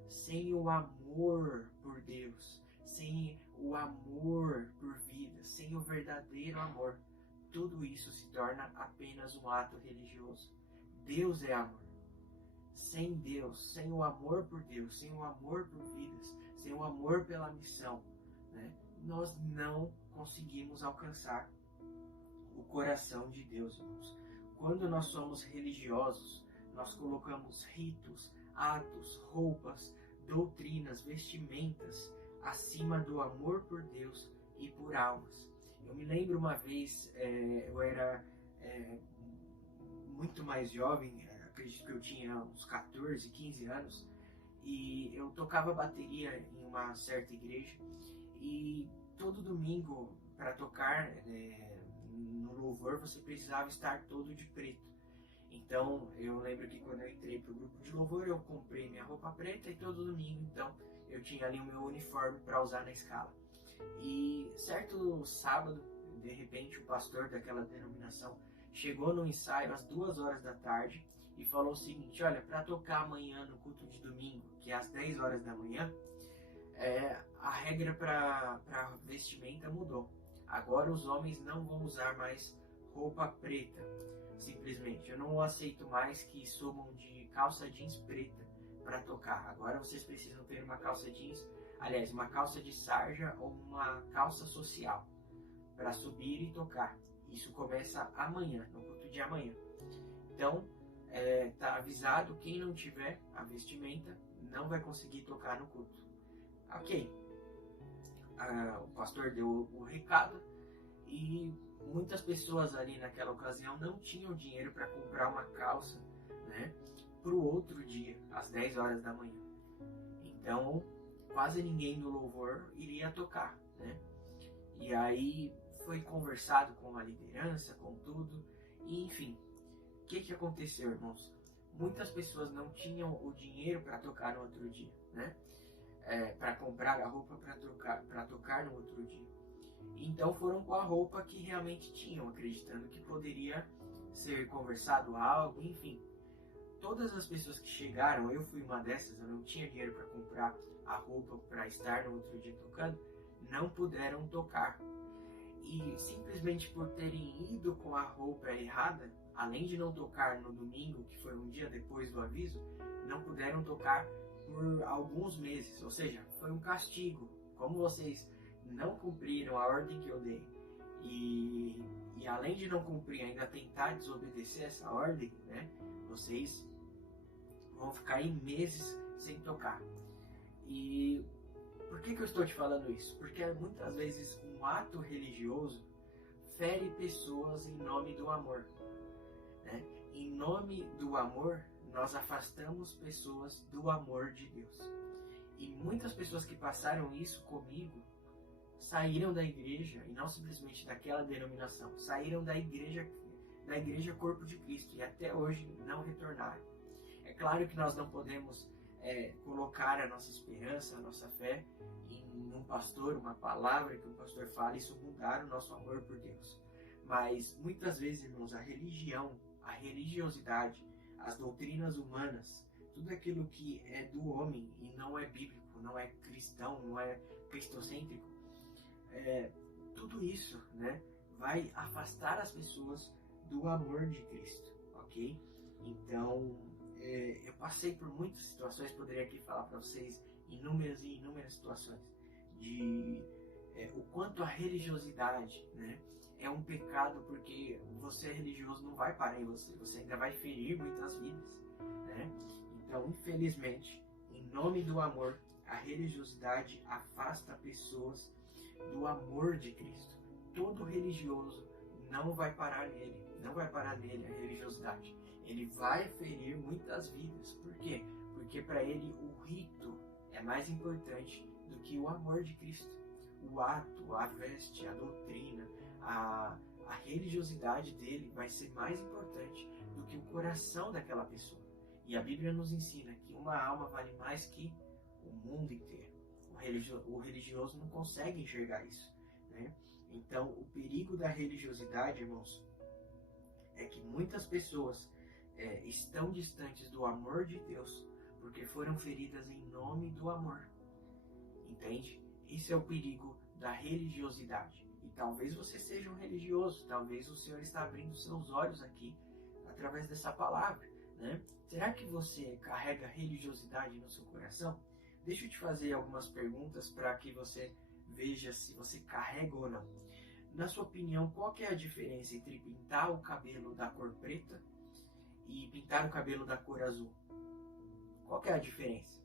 sem o amor por Deus, sem o amor por vida, sem o verdadeiro amor, tudo isso se torna apenas um ato religioso. Deus é amor. Sem Deus, sem o amor por Deus, sem o amor por vidas, sem o amor pela missão, né, nós não conseguimos alcançar o coração de Deus, irmãos. Quando nós somos religiosos, nós colocamos ritos, atos, roupas, doutrinas, vestimentas acima do amor por Deus e por almas. Eu me lembro uma vez, eu era muito mais jovem, acredito que eu tinha uns 14, 15 anos, e eu tocava bateria em uma certa igreja, e todo domingo, para tocar no louvor, você precisava estar todo de preto. Então, eu lembro que quando eu entrei para o grupo de louvor, eu comprei minha roupa preta e todo domingo, então, eu tinha ali o meu uniforme para usar na escala. E certo sábado, de repente, o pastor daquela denominação chegou no ensaio às 2 horas da tarde e falou o seguinte: olha, para tocar amanhã no culto de domingo, que é às 10 horas da manhã, a regra para vestimenta mudou. Agora os homens não vão usar mais roupa preta, simplesmente. Eu não aceito mais que subam de calça jeans preta para tocar. Agora vocês precisam ter uma calça jeans, aliás, uma calça de sarja ou uma calça social para subir e tocar. Isso começa amanhã, no culto de amanhã. Então, tá avisado, quem não tiver a vestimenta não vai conseguir tocar no culto. Ok. O pastor deu o recado e muitas pessoas ali naquela ocasião não tinham dinheiro para comprar uma calça, né, para o outro dia, às 10 horas da manhã. Então, quase ninguém no louvor iria tocar, né? E aí foi conversado com a liderança, com tudo, e enfim, o que aconteceu, irmãos? Muitas pessoas não tinham o dinheiro para tocar no outro dia, né? Para comprar a roupa para tocar no outro dia. Então foram com a roupa que realmente tinham, acreditando que poderia ser conversado algo, enfim. Todas as pessoas que chegaram, eu fui uma dessas, eu não tinha dinheiro para comprar a roupa para estar no outro dia tocando, não puderam tocar. E simplesmente por terem ido com a roupa errada, além de não tocar no domingo, que foi um dia depois do aviso, não puderam tocar por alguns meses. Ou seja, foi um castigo. Como vocês não cumpriram a ordem que eu dei e além de não cumprir, ainda tentar desobedecer essa ordem, né, vocês vão ficar aí meses sem tocar. E por que eu estou te falando isso? Porque muitas vezes um ato religioso fere pessoas em nome do amor, né? Em nome do amor, nós afastamos pessoas do amor de Deus. E muitas pessoas que passaram isso comigo saíram da igreja, e não simplesmente daquela denominação, saíram da igreja Corpo de Cristo, e até hoje não retornaram. É claro que nós não podemos colocar a nossa esperança, a nossa fé em um pastor, uma palavra que o pastor fala, isso mudar o nosso amor por Deus. Mas muitas vezes, irmãos, a religião, a religiosidade, as doutrinas humanas, tudo aquilo que é do homem e não é bíblico, não é cristão, não é cristocêntrico, tudo isso, né, vai afastar as pessoas do amor de Cristo, ok? Então, eu passei por muitas situações, poderia aqui falar para vocês inúmeras e inúmeras situações de o quanto a religiosidade, né, é um pecado, porque você é religioso não vai parar em você, você ainda vai ferir muitas vidas, né? Então, infelizmente, em nome do amor, a religiosidade afasta pessoas do amor de Cristo. Todo religioso não vai parar nele, não vai parar nele a religiosidade. Ele vai ferir muitas vidas. Por quê? Porque para ele o rito é mais importante do que o amor de Cristo. O ato, a veste, a doutrina, a religiosidade dele vai ser mais importante do que o coração daquela pessoa. E a Bíblia nos ensina que uma alma vale mais que o mundo inteiro. O religioso não consegue enxergar isso, né? Então, o perigo da religiosidade, irmãos, é que muitas pessoas estão distantes do amor de Deus porque foram feridas em nome do amor. Entende? Esse é o perigo da religiosidade. E talvez você seja um religioso, talvez o Senhor está abrindo seus olhos aqui através dessa palavra, né? Será que você carrega religiosidade no seu coração? Deixa eu te fazer algumas perguntas para que você veja se você carrega ou não. Na sua opinião, qual que é a diferença entre pintar o cabelo da cor preta e pintar o cabelo da cor azul? Qual que é a diferença?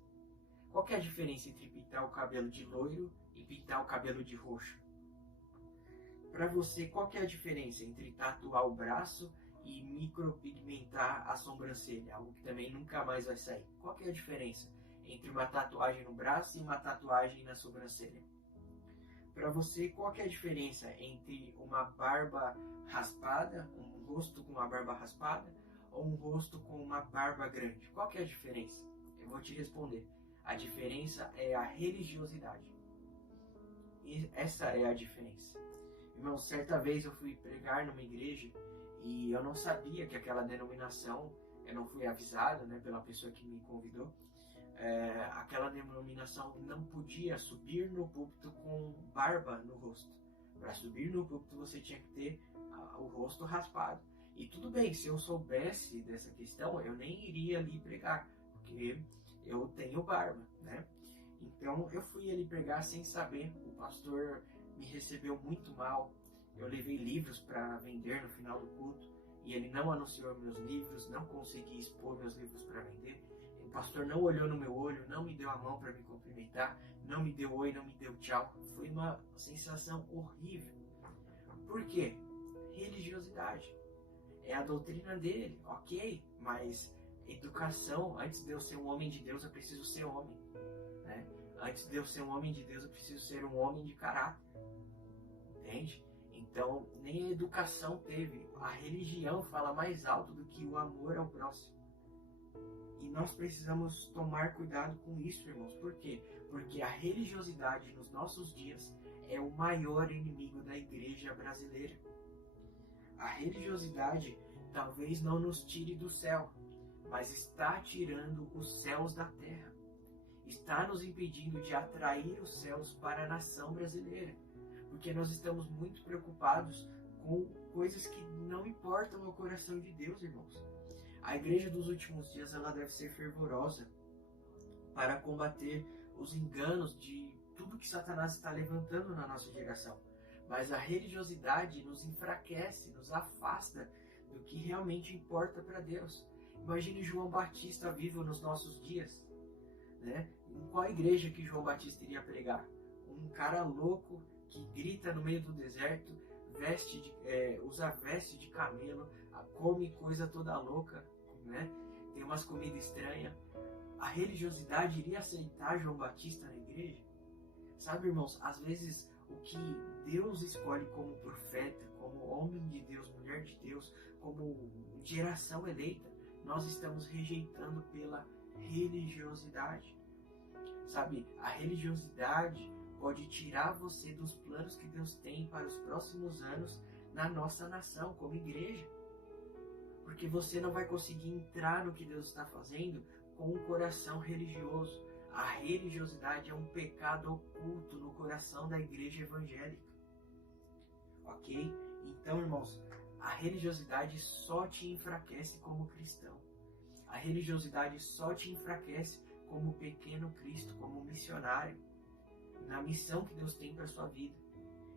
Qual que é a diferença entre pintar o cabelo de loiro e pintar o cabelo de roxo? Para você, qual que é a diferença entre tatuar o braço e micropigmentar a sobrancelha? Algo que também nunca mais vai sair. Qual que é a diferença entre uma tatuagem no braço e uma tatuagem na sobrancelha? Para você, qual que é a diferença entre uma barba raspada, um rosto com uma barba raspada, ou um rosto com uma barba grande? Qual que é a diferença? Eu vou te responder. A diferença é a religiosidade. E essa é a diferença. Irmão, certa vez eu fui pregar numa igreja e eu não sabia que aquela denominação, eu não fui avisado, né, pela pessoa que me convidou, aquela denominação não podia subir no púlpito com barba no rosto. Para subir no púlpito você tinha que ter o rosto raspado. E tudo bem, se eu soubesse dessa questão, eu nem iria ali pregar, porque eu tenho barba, né? Então eu fui ali pregar sem saber. O pastor me recebeu muito mal. Eu levei livros para vender no final do culto e ele não anunciou meus livros, não consegui expor meus livros para vender. O pastor não olhou no meu olho, não me deu a mão para me cumprimentar, não me deu oi, não me deu tchau. Foi uma sensação horrível. Por quê? Religiosidade. É a doutrina dele, ok, mas educação, antes de eu ser um homem de Deus, eu preciso ser homem, né? Antes de eu ser um homem de Deus, eu preciso ser um homem de caráter, entende? Então, nem a educação teve. A religião fala mais alto do que o amor ao próximo. E nós precisamos tomar cuidado com isso, irmãos. Por quê? Porque a religiosidade nos nossos dias é o maior inimigo da igreja brasileira. A religiosidade talvez não nos tire do céu, mas está tirando os céus da terra. Está nos impedindo de atrair os céus para a nação brasileira. Porque nós estamos muito preocupados com coisas que não importam ao coração de Deus, irmãos. A igreja dos últimos dias ela deve ser fervorosa para combater os enganos de tudo que Satanás está levantando na nossa geração. Mas a religiosidade nos enfraquece, nos afasta do que realmente importa para Deus. Imagine João Batista vivo nos nossos dias, né? Em qual igreja que João Batista iria pregar? Um cara louco que grita no meio do deserto, usa veste de camelo, come coisa toda louca, né? Tem umas comidas estranhas. A religiosidade iria aceitar João Batista na igreja? Sabe, irmãos, às vezes o que Deus escolhe como profeta, como homem de Deus, mulher de Deus, como geração eleita, nós estamos rejeitando pela religiosidade. Sabe, a religiosidade pode tirar você dos planos que Deus tem para os próximos anos na nossa nação, como igreja. Porque você não vai conseguir entrar no que Deus está fazendo com um coração religioso. A religiosidade é um pecado oculto no coração da igreja evangélica. Ok? Então, irmãos, a religiosidade só te enfraquece como cristão. A religiosidade só te enfraquece como pequeno Cristo, como missionário, na missão que Deus tem para sua vida.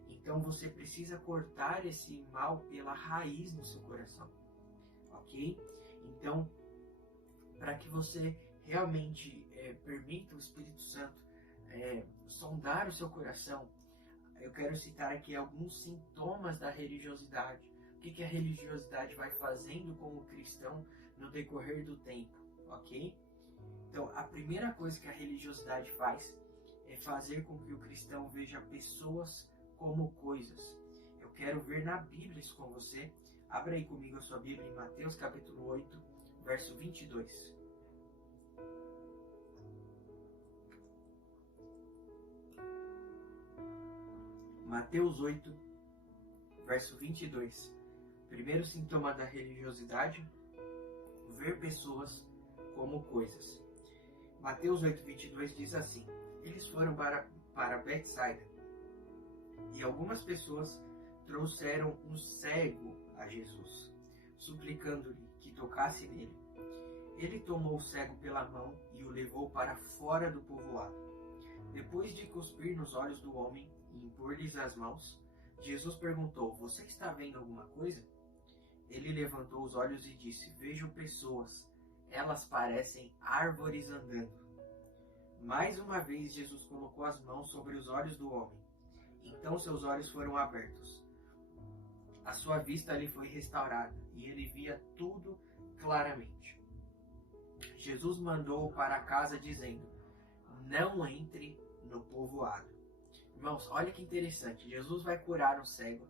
Então você precisa cortar esse mal pela raiz no seu coração, ok? Então, para que você realmente permita o Espírito Santo sondar o seu coração, eu quero citar aqui alguns sintomas da religiosidade. O que a religiosidade vai fazendo com o cristão no decorrer do tempo, ok? Então, a primeira coisa que a religiosidade faz é fazer com que o cristão veja pessoas como coisas. Eu quero ver na Bíblia isso com você. Abra aí comigo a sua Bíblia em Mateus capítulo 8, verso 22. Mateus 8, verso 22. Primeiro sintoma da religiosidade, ver pessoas como coisas. Mateus 8, 22 diz assim: eles foram para Betsaida, e algumas pessoas trouxeram um cego a Jesus, suplicando-lhe que tocasse nele. Ele tomou o cego pela mão e o levou para fora do povoado. Depois de cuspir nos olhos do homem e impor-lhes as mãos, Jesus perguntou: você está vendo alguma coisa? Ele levantou os olhos e disse: vejo pessoas, elas parecem árvores andando. Mais uma vez Jesus colocou as mãos sobre os olhos do homem. Então seus olhos foram abertos. A sua vista lhe foi restaurada e ele via tudo claramente. Jesus mandou-o para casa dizendo: não entre no povoado. Irmãos, olha que interessante. Jesus vai curar um cego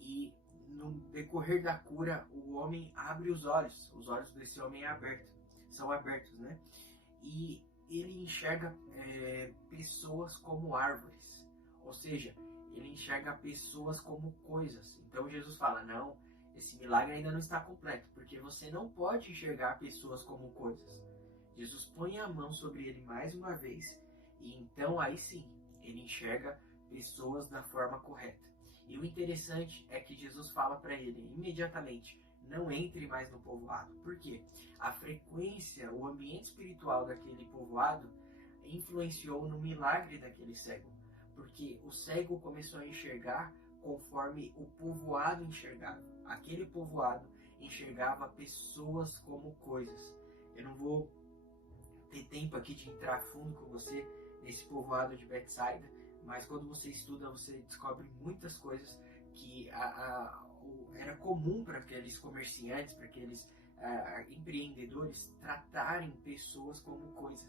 e no decorrer da cura o homem abre os olhos desse homem são abertos, né? E ele enxerga pessoas como árvores, ou seja, ele enxerga pessoas como coisas. Então Jesus fala: não, esse milagre ainda não está completo, porque você não pode enxergar pessoas como coisas. Jesus põe a mão sobre ele mais uma vez, e então aí sim, ele enxerga pessoas da forma correta. E o interessante é que Jesus fala para ele imediatamente: não entre mais no povoado. Por quê? A frequência, o ambiente espiritual daquele povoado influenciou no milagre daquele cego. Porque o cego começou a enxergar conforme o povoado enxergava. Aquele povoado enxergava pessoas como coisas. Eu não vou ter tempo aqui de entrar fundo com você nesse povoado de Betsaida, mas quando você estuda, você descobre muitas coisas que era comum para aqueles comerciantes, para aqueles empreendedores tratarem pessoas como coisas.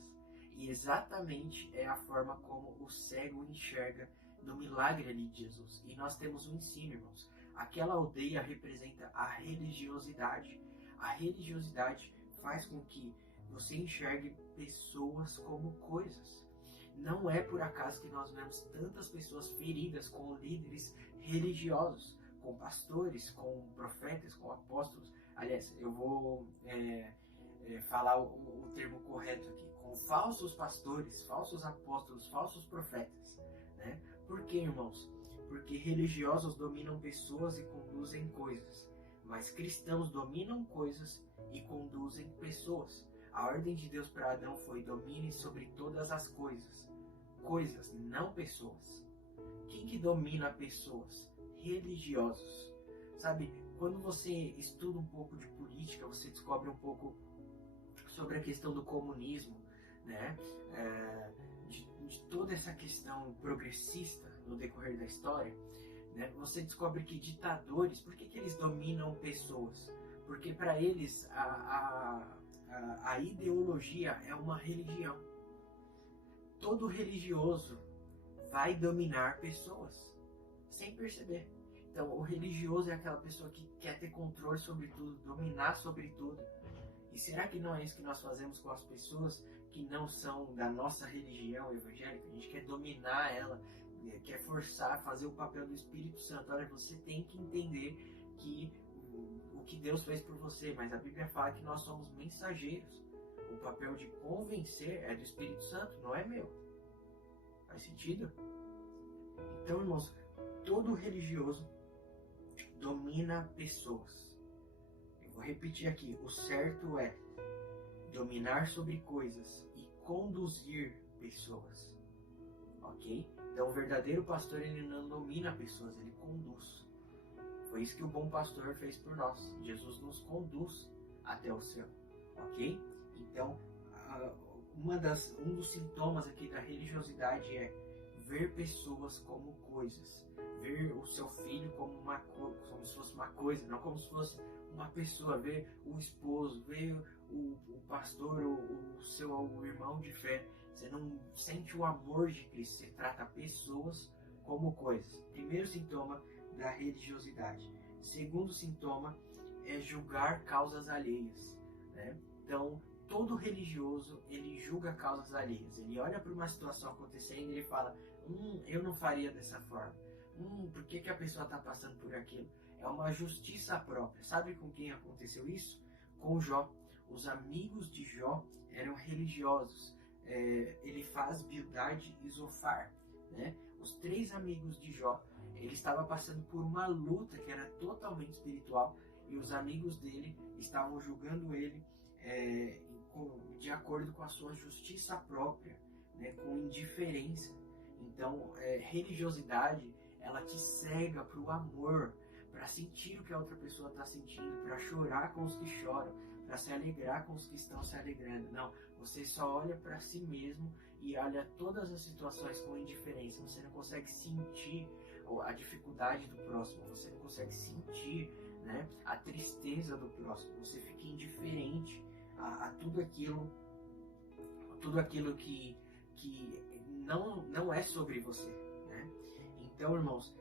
E exatamente é a forma como o cego enxerga no milagre ali de Jesus. E nós temos um ensino, irmãos. Aquela aldeia representa a religiosidade. A religiosidade faz com que você enxergue pessoas como coisas. Não é por acaso que nós vemos tantas pessoas feridas com líderes religiosos, com pastores, com profetas, com apóstolos. Aliás, eu vou falar o termo correto aqui, com falsos pastores, falsos apóstolos, falsos profetas, né? Por quê, irmãos? Porque religiosos dominam pessoas e conduzem coisas, mas cristãos dominam coisas e conduzem pessoas. A ordem de Deus para Adão foi: domine sobre todas as coisas. Coisas, não pessoas. Quem que domina pessoas? Religiosos. Sabe, quando você estuda um pouco de política, você descobre um pouco sobre a questão do comunismo, né? De toda essa questão progressista no decorrer da história, né? Você descobre que ditadores, por que eles dominam pessoas? Porque para eles a ideologia é uma religião. Todo religioso vai dominar pessoas, sem perceber. Então, o religioso é aquela pessoa que quer ter controle sobre tudo, dominar sobre tudo. E será que não é isso que nós fazemos com as pessoas que não são da nossa religião evangélica? A gente quer dominar ela, quer forçar, fazer o papel do Espírito Santo. Olha, você tem que entender que o que Deus fez por você, mas a Bíblia fala que nós somos mensageiros. O papel de convencer é do Espírito Santo, não é meu. Faz sentido? Então, irmãos, todo religioso domina pessoas. Eu vou repetir aqui, o certo é dominar sobre coisas e conduzir pessoas, ok? Então o verdadeiro pastor, ele não domina pessoas, ele conduz. Foi isso que o bom pastor fez por nós. Jesus nos conduz até o céu, ok? Então, um dos sintomas aqui da religiosidade é ver pessoas como coisas, ver o seu filho como se fosse uma coisa, não como se fosse uma pessoa, ver o esposo, ver o pastor, o seu irmão de fé. Você não sente o amor de Cristo, você trata pessoas como coisas. Primeiro sintoma da religiosidade. Segundo sintoma é julgar causas alheias, né? Então, todo religioso, ele julga causas alheias. Ele olha para uma situação acontecendo e ele fala, eu não faria dessa forma. Por que a pessoa está passando por aquilo? É uma justiça própria. Sabe com quem aconteceu isso? Com Jó. Os amigos de Jó eram religiosos. Ele faz Bildade e Zofar, né? Os 3 amigos de Jó, ele estava passando por uma luta que era totalmente espiritual e os amigos dele estavam julgando ele de acordo com a sua justiça própria, né? Com indiferença. Então, religiosidade, ela te cega para o amor, para sentir o que a outra pessoa está sentindo, para chorar com os que choram, para se alegrar com os que estão se alegrando. Não, você só olha para si mesmo e olha todas as situações com indiferença. Você não consegue sentir a dificuldade do próximo, você não consegue sentir, né, a tristeza do próximo. Você fica indiferente a tudo aquilo que não é sobre você, né? Então, irmãos,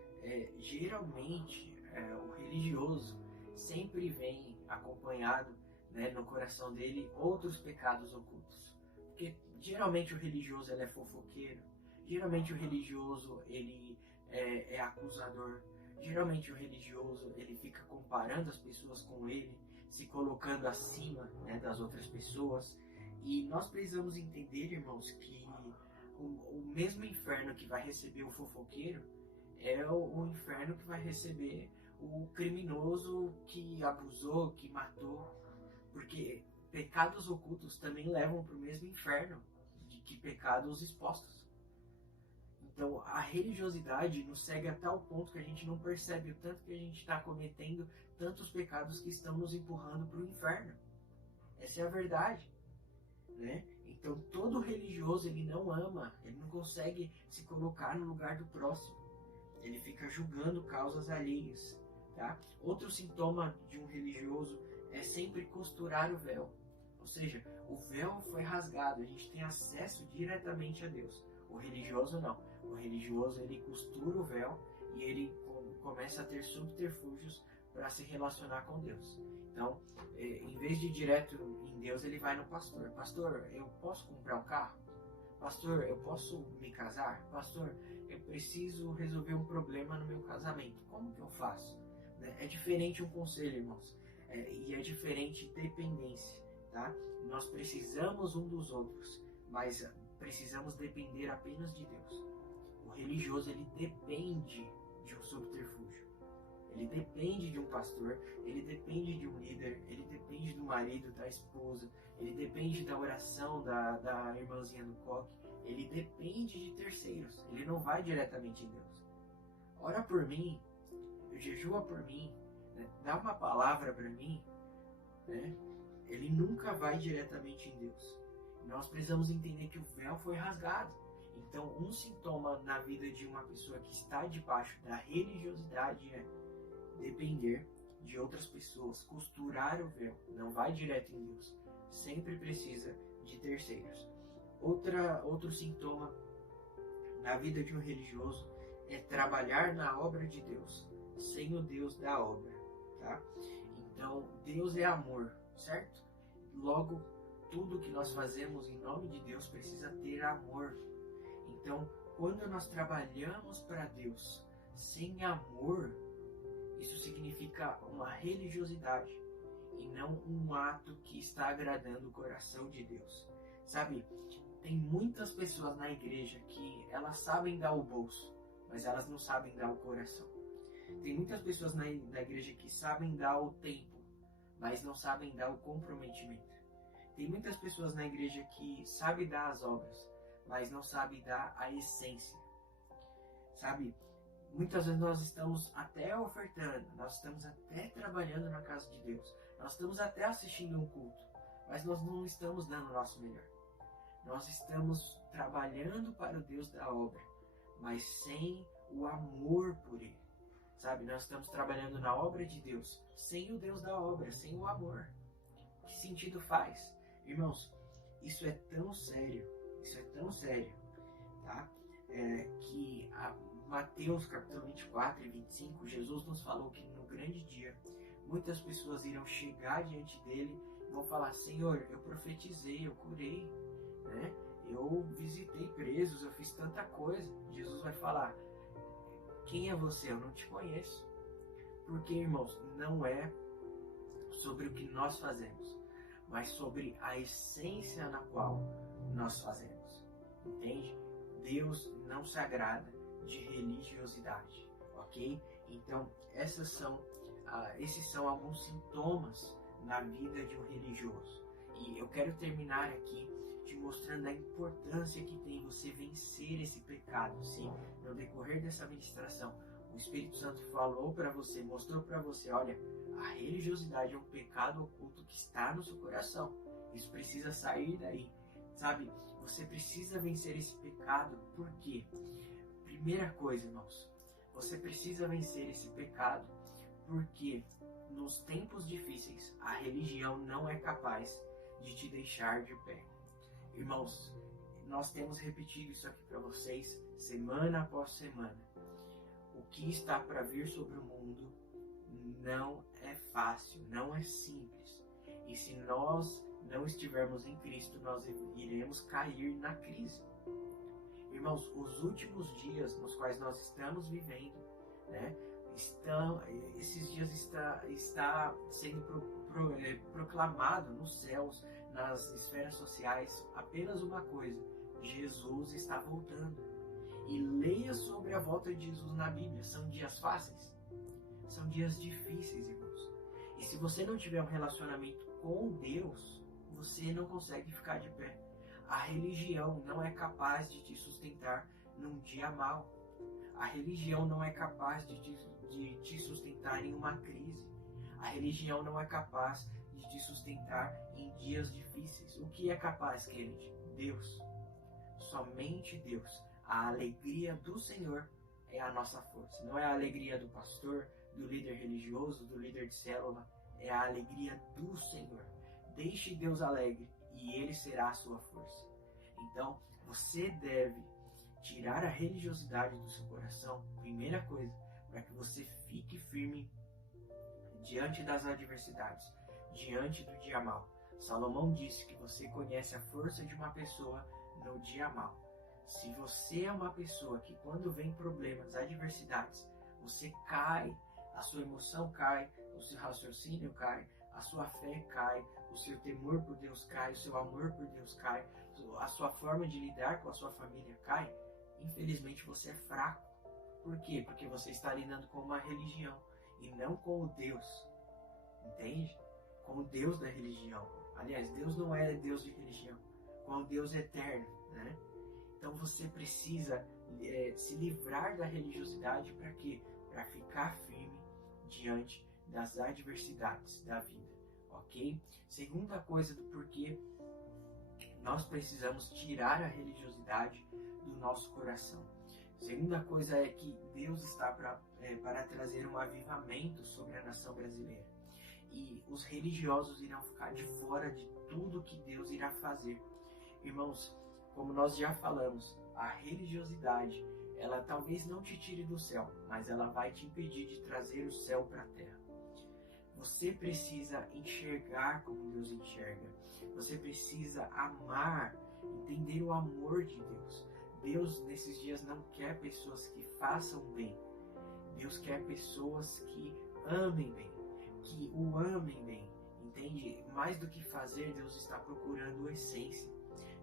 geralmente o religioso sempre vem acompanhado, né, no coração dele outros pecados ocultos, porque geralmente o religioso ele é fofoqueiro, geralmente o religioso ele é acusador, geralmente o religioso ele fica comparando as pessoas com ele, se colocando acima, né, das outras pessoas. E nós precisamos entender, irmãos, que o mesmo inferno que vai receber o fofoqueiro é o inferno que vai receber o criminoso que abusou, que matou, porque pecados ocultos também levam para o mesmo inferno que pecados expostos. Então a religiosidade nos cega a tal ponto que a gente não percebe o tanto que a gente está cometendo tantos pecados que estão nos empurrando para o inferno. Essa é a verdade, né? Então todo religioso, ele não ama, ele não consegue se colocar no lugar do próximo. Ele fica julgando causas alheias, tá? Outro sintoma de um religioso é sempre costurar o véu. Ou seja, o véu foi rasgado, a gente tem acesso diretamente a Deus. O religioso não. O religioso, ele costura o véu e ele começa a ter subterfúgios para se relacionar com Deus. Então, em vez de ir direto em Deus, ele vai no pastor. Pastor, eu posso comprar um carro? Pastor, eu posso me casar? Pastor, eu preciso resolver um problema no meu casamento. Como que eu faço? É diferente um conselho, irmãos. E é diferente dependência, tá? Nós precisamos um dos outros, mas precisamos depender apenas de Deus. O religioso, ele depende de um subterfúgio. Ele depende de um pastor, ele depende de um líder, ele depende do marido, da esposa, ele depende da oração da irmãzinha do coque, ele depende de terceiros, ele não vai diretamente em Deus. Ora por mim, jejua por mim, né? Dá uma palavra para mim, né? Ele nunca vai diretamente em Deus. Nós precisamos entender que o véu foi rasgado. Então, um sintoma na vida de uma pessoa que está debaixo da religiosidade é depender de outras pessoas, costurar o véu, não vai direto em Deus, sempre precisa de terceiros. Outro sintoma na vida de um religioso é trabalhar na obra de Deus, sem o Deus da obra, tá? Então, Deus é amor, certo? Logo, tudo que nós fazemos em nome de Deus precisa ter amor. Então, quando nós trabalhamos para Deus sem amor, isso significa uma religiosidade e não um ato que está agradando o coração de Deus. Sabe, tem muitas pessoas na igreja que elas sabem dar o bolso, mas elas não sabem dar o coração. Tem muitas pessoas na igreja que sabem dar o tempo, mas não sabem dar o comprometimento. Tem muitas pessoas na igreja que sabem dar as obras, mas não sabem dar a essência. Sabe? Muitas vezes nós estamos até ofertando, nós estamos até trabalhando na casa de Deus, nós estamos até assistindo um culto, mas nós não estamos dando o nosso melhor. Nós estamos trabalhando para o Deus da obra, mas sem o amor por Ele. Sabe, nós estamos trabalhando na obra de Deus, sem o Deus da obra, sem o amor. Que sentido faz? Irmãos, isso é tão sério, tá? Que Mateus capítulo 24 e 25, Jesus nos falou que no grande dia, muitas pessoas irão chegar diante dele e vão falar: Senhor, eu profetizei, eu curei, né? Eu visitei presos, eu fiz tanta coisa. Jesus vai falar: quem é você? Eu não te conheço. Porque, irmãos, não é sobre o que nós fazemos, mas sobre a essência na qual nós fazemos. Entende? Deus não se agrada de religiosidade, ok? Então, esses são alguns sintomas na vida de um religioso. E eu quero terminar aqui te mostrando a importância que tem você vencer esse pecado. Se no decorrer dessa ministração o Espírito Santo falou para você, mostrou para você: olha, a religiosidade é um pecado oculto que está no seu coração, isso precisa sair daí, sabe? Você precisa vencer esse pecado. Por quê? Primeira coisa, irmãos, você precisa vencer esse pecado porque nos tempos difíceis a religião não é capaz de te deixar de pé. Irmãos, nós temos repetido isso aqui para vocês semana após semana. O que está para vir sobre o mundo não é fácil, não é simples. E se nós não estivermos em Cristo, nós iremos cair na crise. Irmãos, os últimos dias nos quais nós estamos vivendo, né, esses dias está sendo proclamado nos céus, nas esferas sociais, apenas uma coisa: Jesus está voltando. E leia sobre a volta de Jesus na Bíblia. São dias fáceis? São dias difíceis, irmãos. E se você não tiver um relacionamento com Deus, você não consegue ficar de pé. A religião não é capaz de te sustentar num dia mau. A religião não é capaz de te sustentar em uma crise. A religião não é capaz de te sustentar em dias difíceis. O que é capaz, querido? Deus. Somente Deus. A alegria do Senhor é a nossa força. Não é a alegria do pastor, do líder religioso, do líder de célula. É a alegria do Senhor. Deixe Deus alegre e Ele será a sua força. Então, você deve tirar a religiosidade do seu coração, primeira coisa, para que você fique firme diante das adversidades, diante do dia mau. Salomão disse que você conhece a força de uma pessoa no dia mau. Se você é uma pessoa que quando vem problemas, adversidades, você cai, a sua emoção cai, o seu raciocínio cai, a sua fé cai, o seu temor por Deus cai, o seu amor por Deus cai, a sua forma de lidar com a sua família cai, infelizmente você é fraco. Por quê? Porque você está lidando com uma religião e não com o Deus, entende? Com o Deus da religião. Aliás, Deus não é Deus de religião, com o Deus eterno, né? Então você precisa se livrar da religiosidade para quê? Para ficar firme diante das adversidades da vida, ok? Segunda coisa do porquê nós precisamos tirar a religiosidade do nosso coração. Segunda coisa é que Deus está para trazer um avivamento sobre a nação brasileira. E os religiosos irão ficar de fora de tudo que Deus irá fazer. Irmãos, como nós já falamos, a religiosidade, ela talvez não te tire do céu, mas ela vai te impedir de trazer o céu para a terra. Você precisa enxergar como Deus enxerga. Você precisa amar, entender o amor de Deus. Deus, nesses dias, não quer pessoas que façam bem. Deus quer pessoas que amem bem, que o amem bem. Entende? Mais do que fazer, Deus está procurando essência.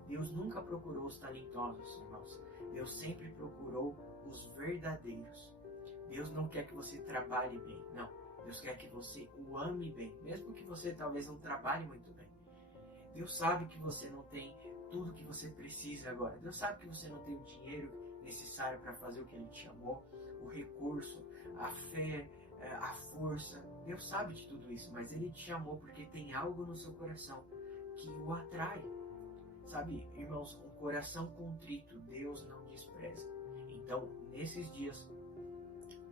Deus nunca procurou os talentosos, irmãos. Deus sempre procurou os verdadeiros. Deus não quer que você trabalhe bem, não. Deus quer que você o ame bem, mesmo que você talvez não trabalhe muito bem. Deus sabe que você não tem tudo que você precisa agora. Deus sabe que você não tem o dinheiro necessário para fazer o que Ele te chamou, o recurso, a fé, a força. Deus sabe de tudo isso, mas Ele te chamou porque tem algo no seu coração que o atrai. Sabe, irmãos, um coração contrito Deus não despreza. Então, nesses dias,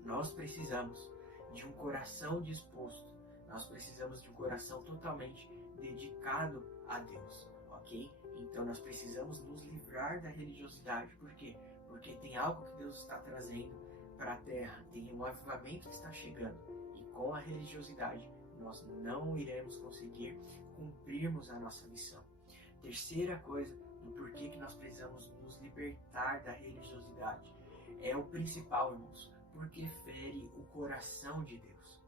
nós precisamos de um coração disposto. Nós precisamos de um coração totalmente dedicado a Deus, ok? Então, nós precisamos nos livrar da religiosidade. Por quê? Porque tem algo que Deus está trazendo para a terra. Tem um avivamento que está chegando. E com a religiosidade, nós não iremos conseguir cumprirmos a nossa missão. Terceira coisa do porquê que nós precisamos nos libertar da religiosidade é o principal, irmãos, porque fere o coração de Deus.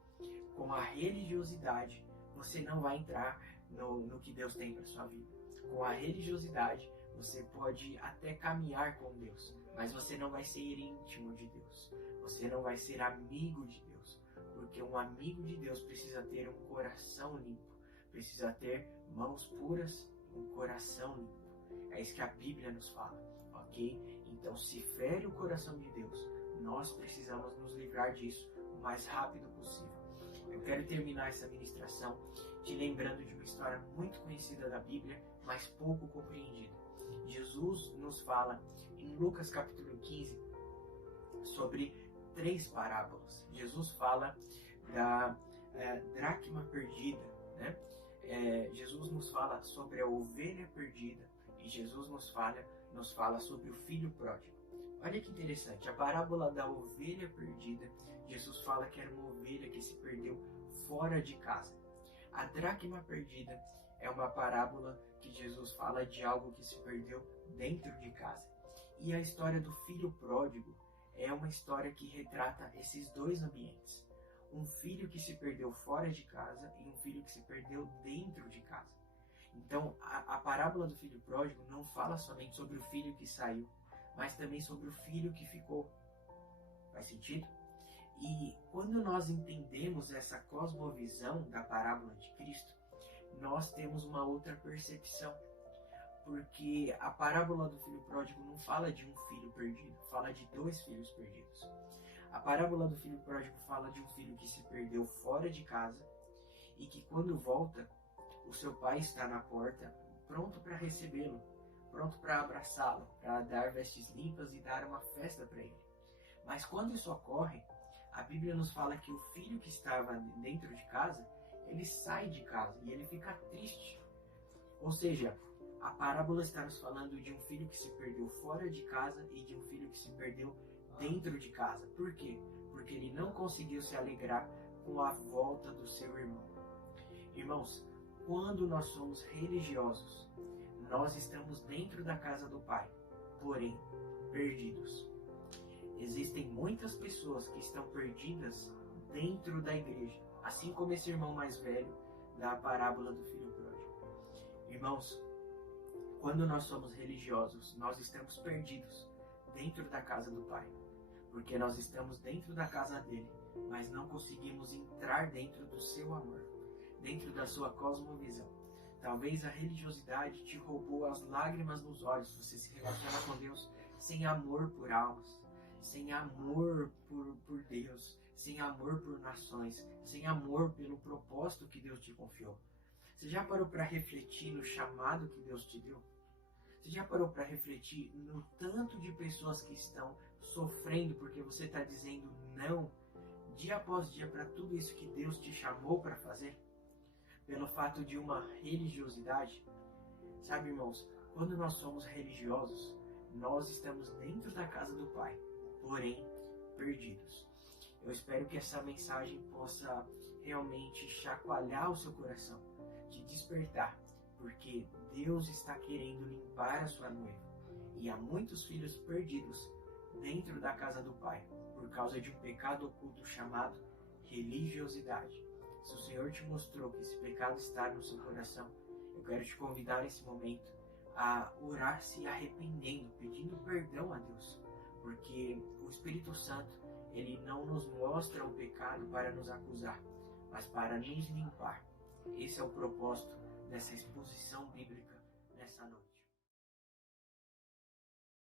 Com a religiosidade, você não vai entrar no que Deus tem para sua vida. Com a religiosidade, você pode até caminhar com Deus, mas você não vai ser íntimo de Deus. Você não vai ser amigo de Deus, porque um amigo de Deus precisa ter um coração limpo, precisa ter mãos puras, um coração limpo. É isso que a Bíblia nos fala, ok? Então, se fere o coração de Deus, nós precisamos nos livrar disso o mais rápido possível. Eu quero terminar essa ministração te lembrando de uma história muito conhecida da Bíblia, mas pouco compreendida. Jesus nos fala em Lucas capítulo 15 sobre 3 parábolas. Jesus fala da dracma perdida, né? Jesus nos fala sobre a ovelha perdida e Jesus nos fala sobre o filho pródigo. Olha que interessante, a parábola da ovelha perdida, Jesus fala que era uma ovelha que se perdeu fora de casa. A dracma perdida é uma parábola que Jesus fala de algo que se perdeu dentro de casa. E a história do filho pródigo é uma história que retrata esses dois ambientes. Um filho que se perdeu fora de casa e um filho que se perdeu dentro de casa. Então, a parábola do filho pródigo não fala somente sobre o filho que saiu, mas também sobre o filho que ficou. Faz sentido? E quando nós entendemos essa cosmovisão da parábola de Cristo, nós temos uma outra percepção. Porque a parábola do filho pródigo não fala de um filho perdido, fala de 2 filhos perdidos. A parábola do filho pródigo fala de um filho que se perdeu fora de casa e que quando volta, o seu pai está na porta, pronto para recebê-lo, pronto para abraçá-lo, para dar vestes limpas e dar uma festa para ele. Mas quando isso ocorre, a Bíblia nos fala que o filho que estava dentro de casa, ele sai de casa e ele fica triste. Ou seja, a parábola está nos falando de um filho que se perdeu fora de casa e de um filho que se perdeu dentro de casa. Por quê? Porque ele não conseguiu se alegrar com a volta do seu irmão. Irmãos, quando nós somos religiosos, nós estamos dentro da casa do Pai, porém perdidos. Existem muitas pessoas que estão perdidas dentro da igreja, assim como esse irmão mais velho da parábola do filho pródigo. Irmãos, quando nós somos religiosos, nós estamos perdidos dentro da casa do Pai, porque nós estamos dentro da casa dele, mas não conseguimos entrar dentro do seu amor, dentro da sua cosmovisão. Talvez a religiosidade te roubou as lágrimas nos olhos. Você se relaciona com Deus sem amor por almas, sem amor por Deus, sem amor por nações, sem amor pelo propósito que Deus te confiou. Você já parou para refletir no chamado que Deus te deu? Você já parou para refletir no tanto de pessoas que estão sofrendo porque você está dizendo não, dia após dia, para tudo isso que Deus te chamou para fazer? Pelo fato de uma religiosidade? Sabe, irmãos, quando nós somos religiosos, nós estamos dentro da casa do Pai, porém perdidos. Eu espero que essa mensagem possa realmente chacoalhar o seu coração, te despertar, porque Deus está querendo limpar a sua noiva. E há muitos filhos perdidos dentro da casa do Pai, por causa de um pecado oculto chamado religiosidade. Se o Senhor te mostrou que esse pecado está no seu coração, eu quero te convidar nesse momento a orar se arrependendo, pedindo perdão a Deus, porque o Espírito Santo, Ele não nos mostra o pecado para nos acusar, mas para nos limpar. Esse é o propósito dessa exposição bíblica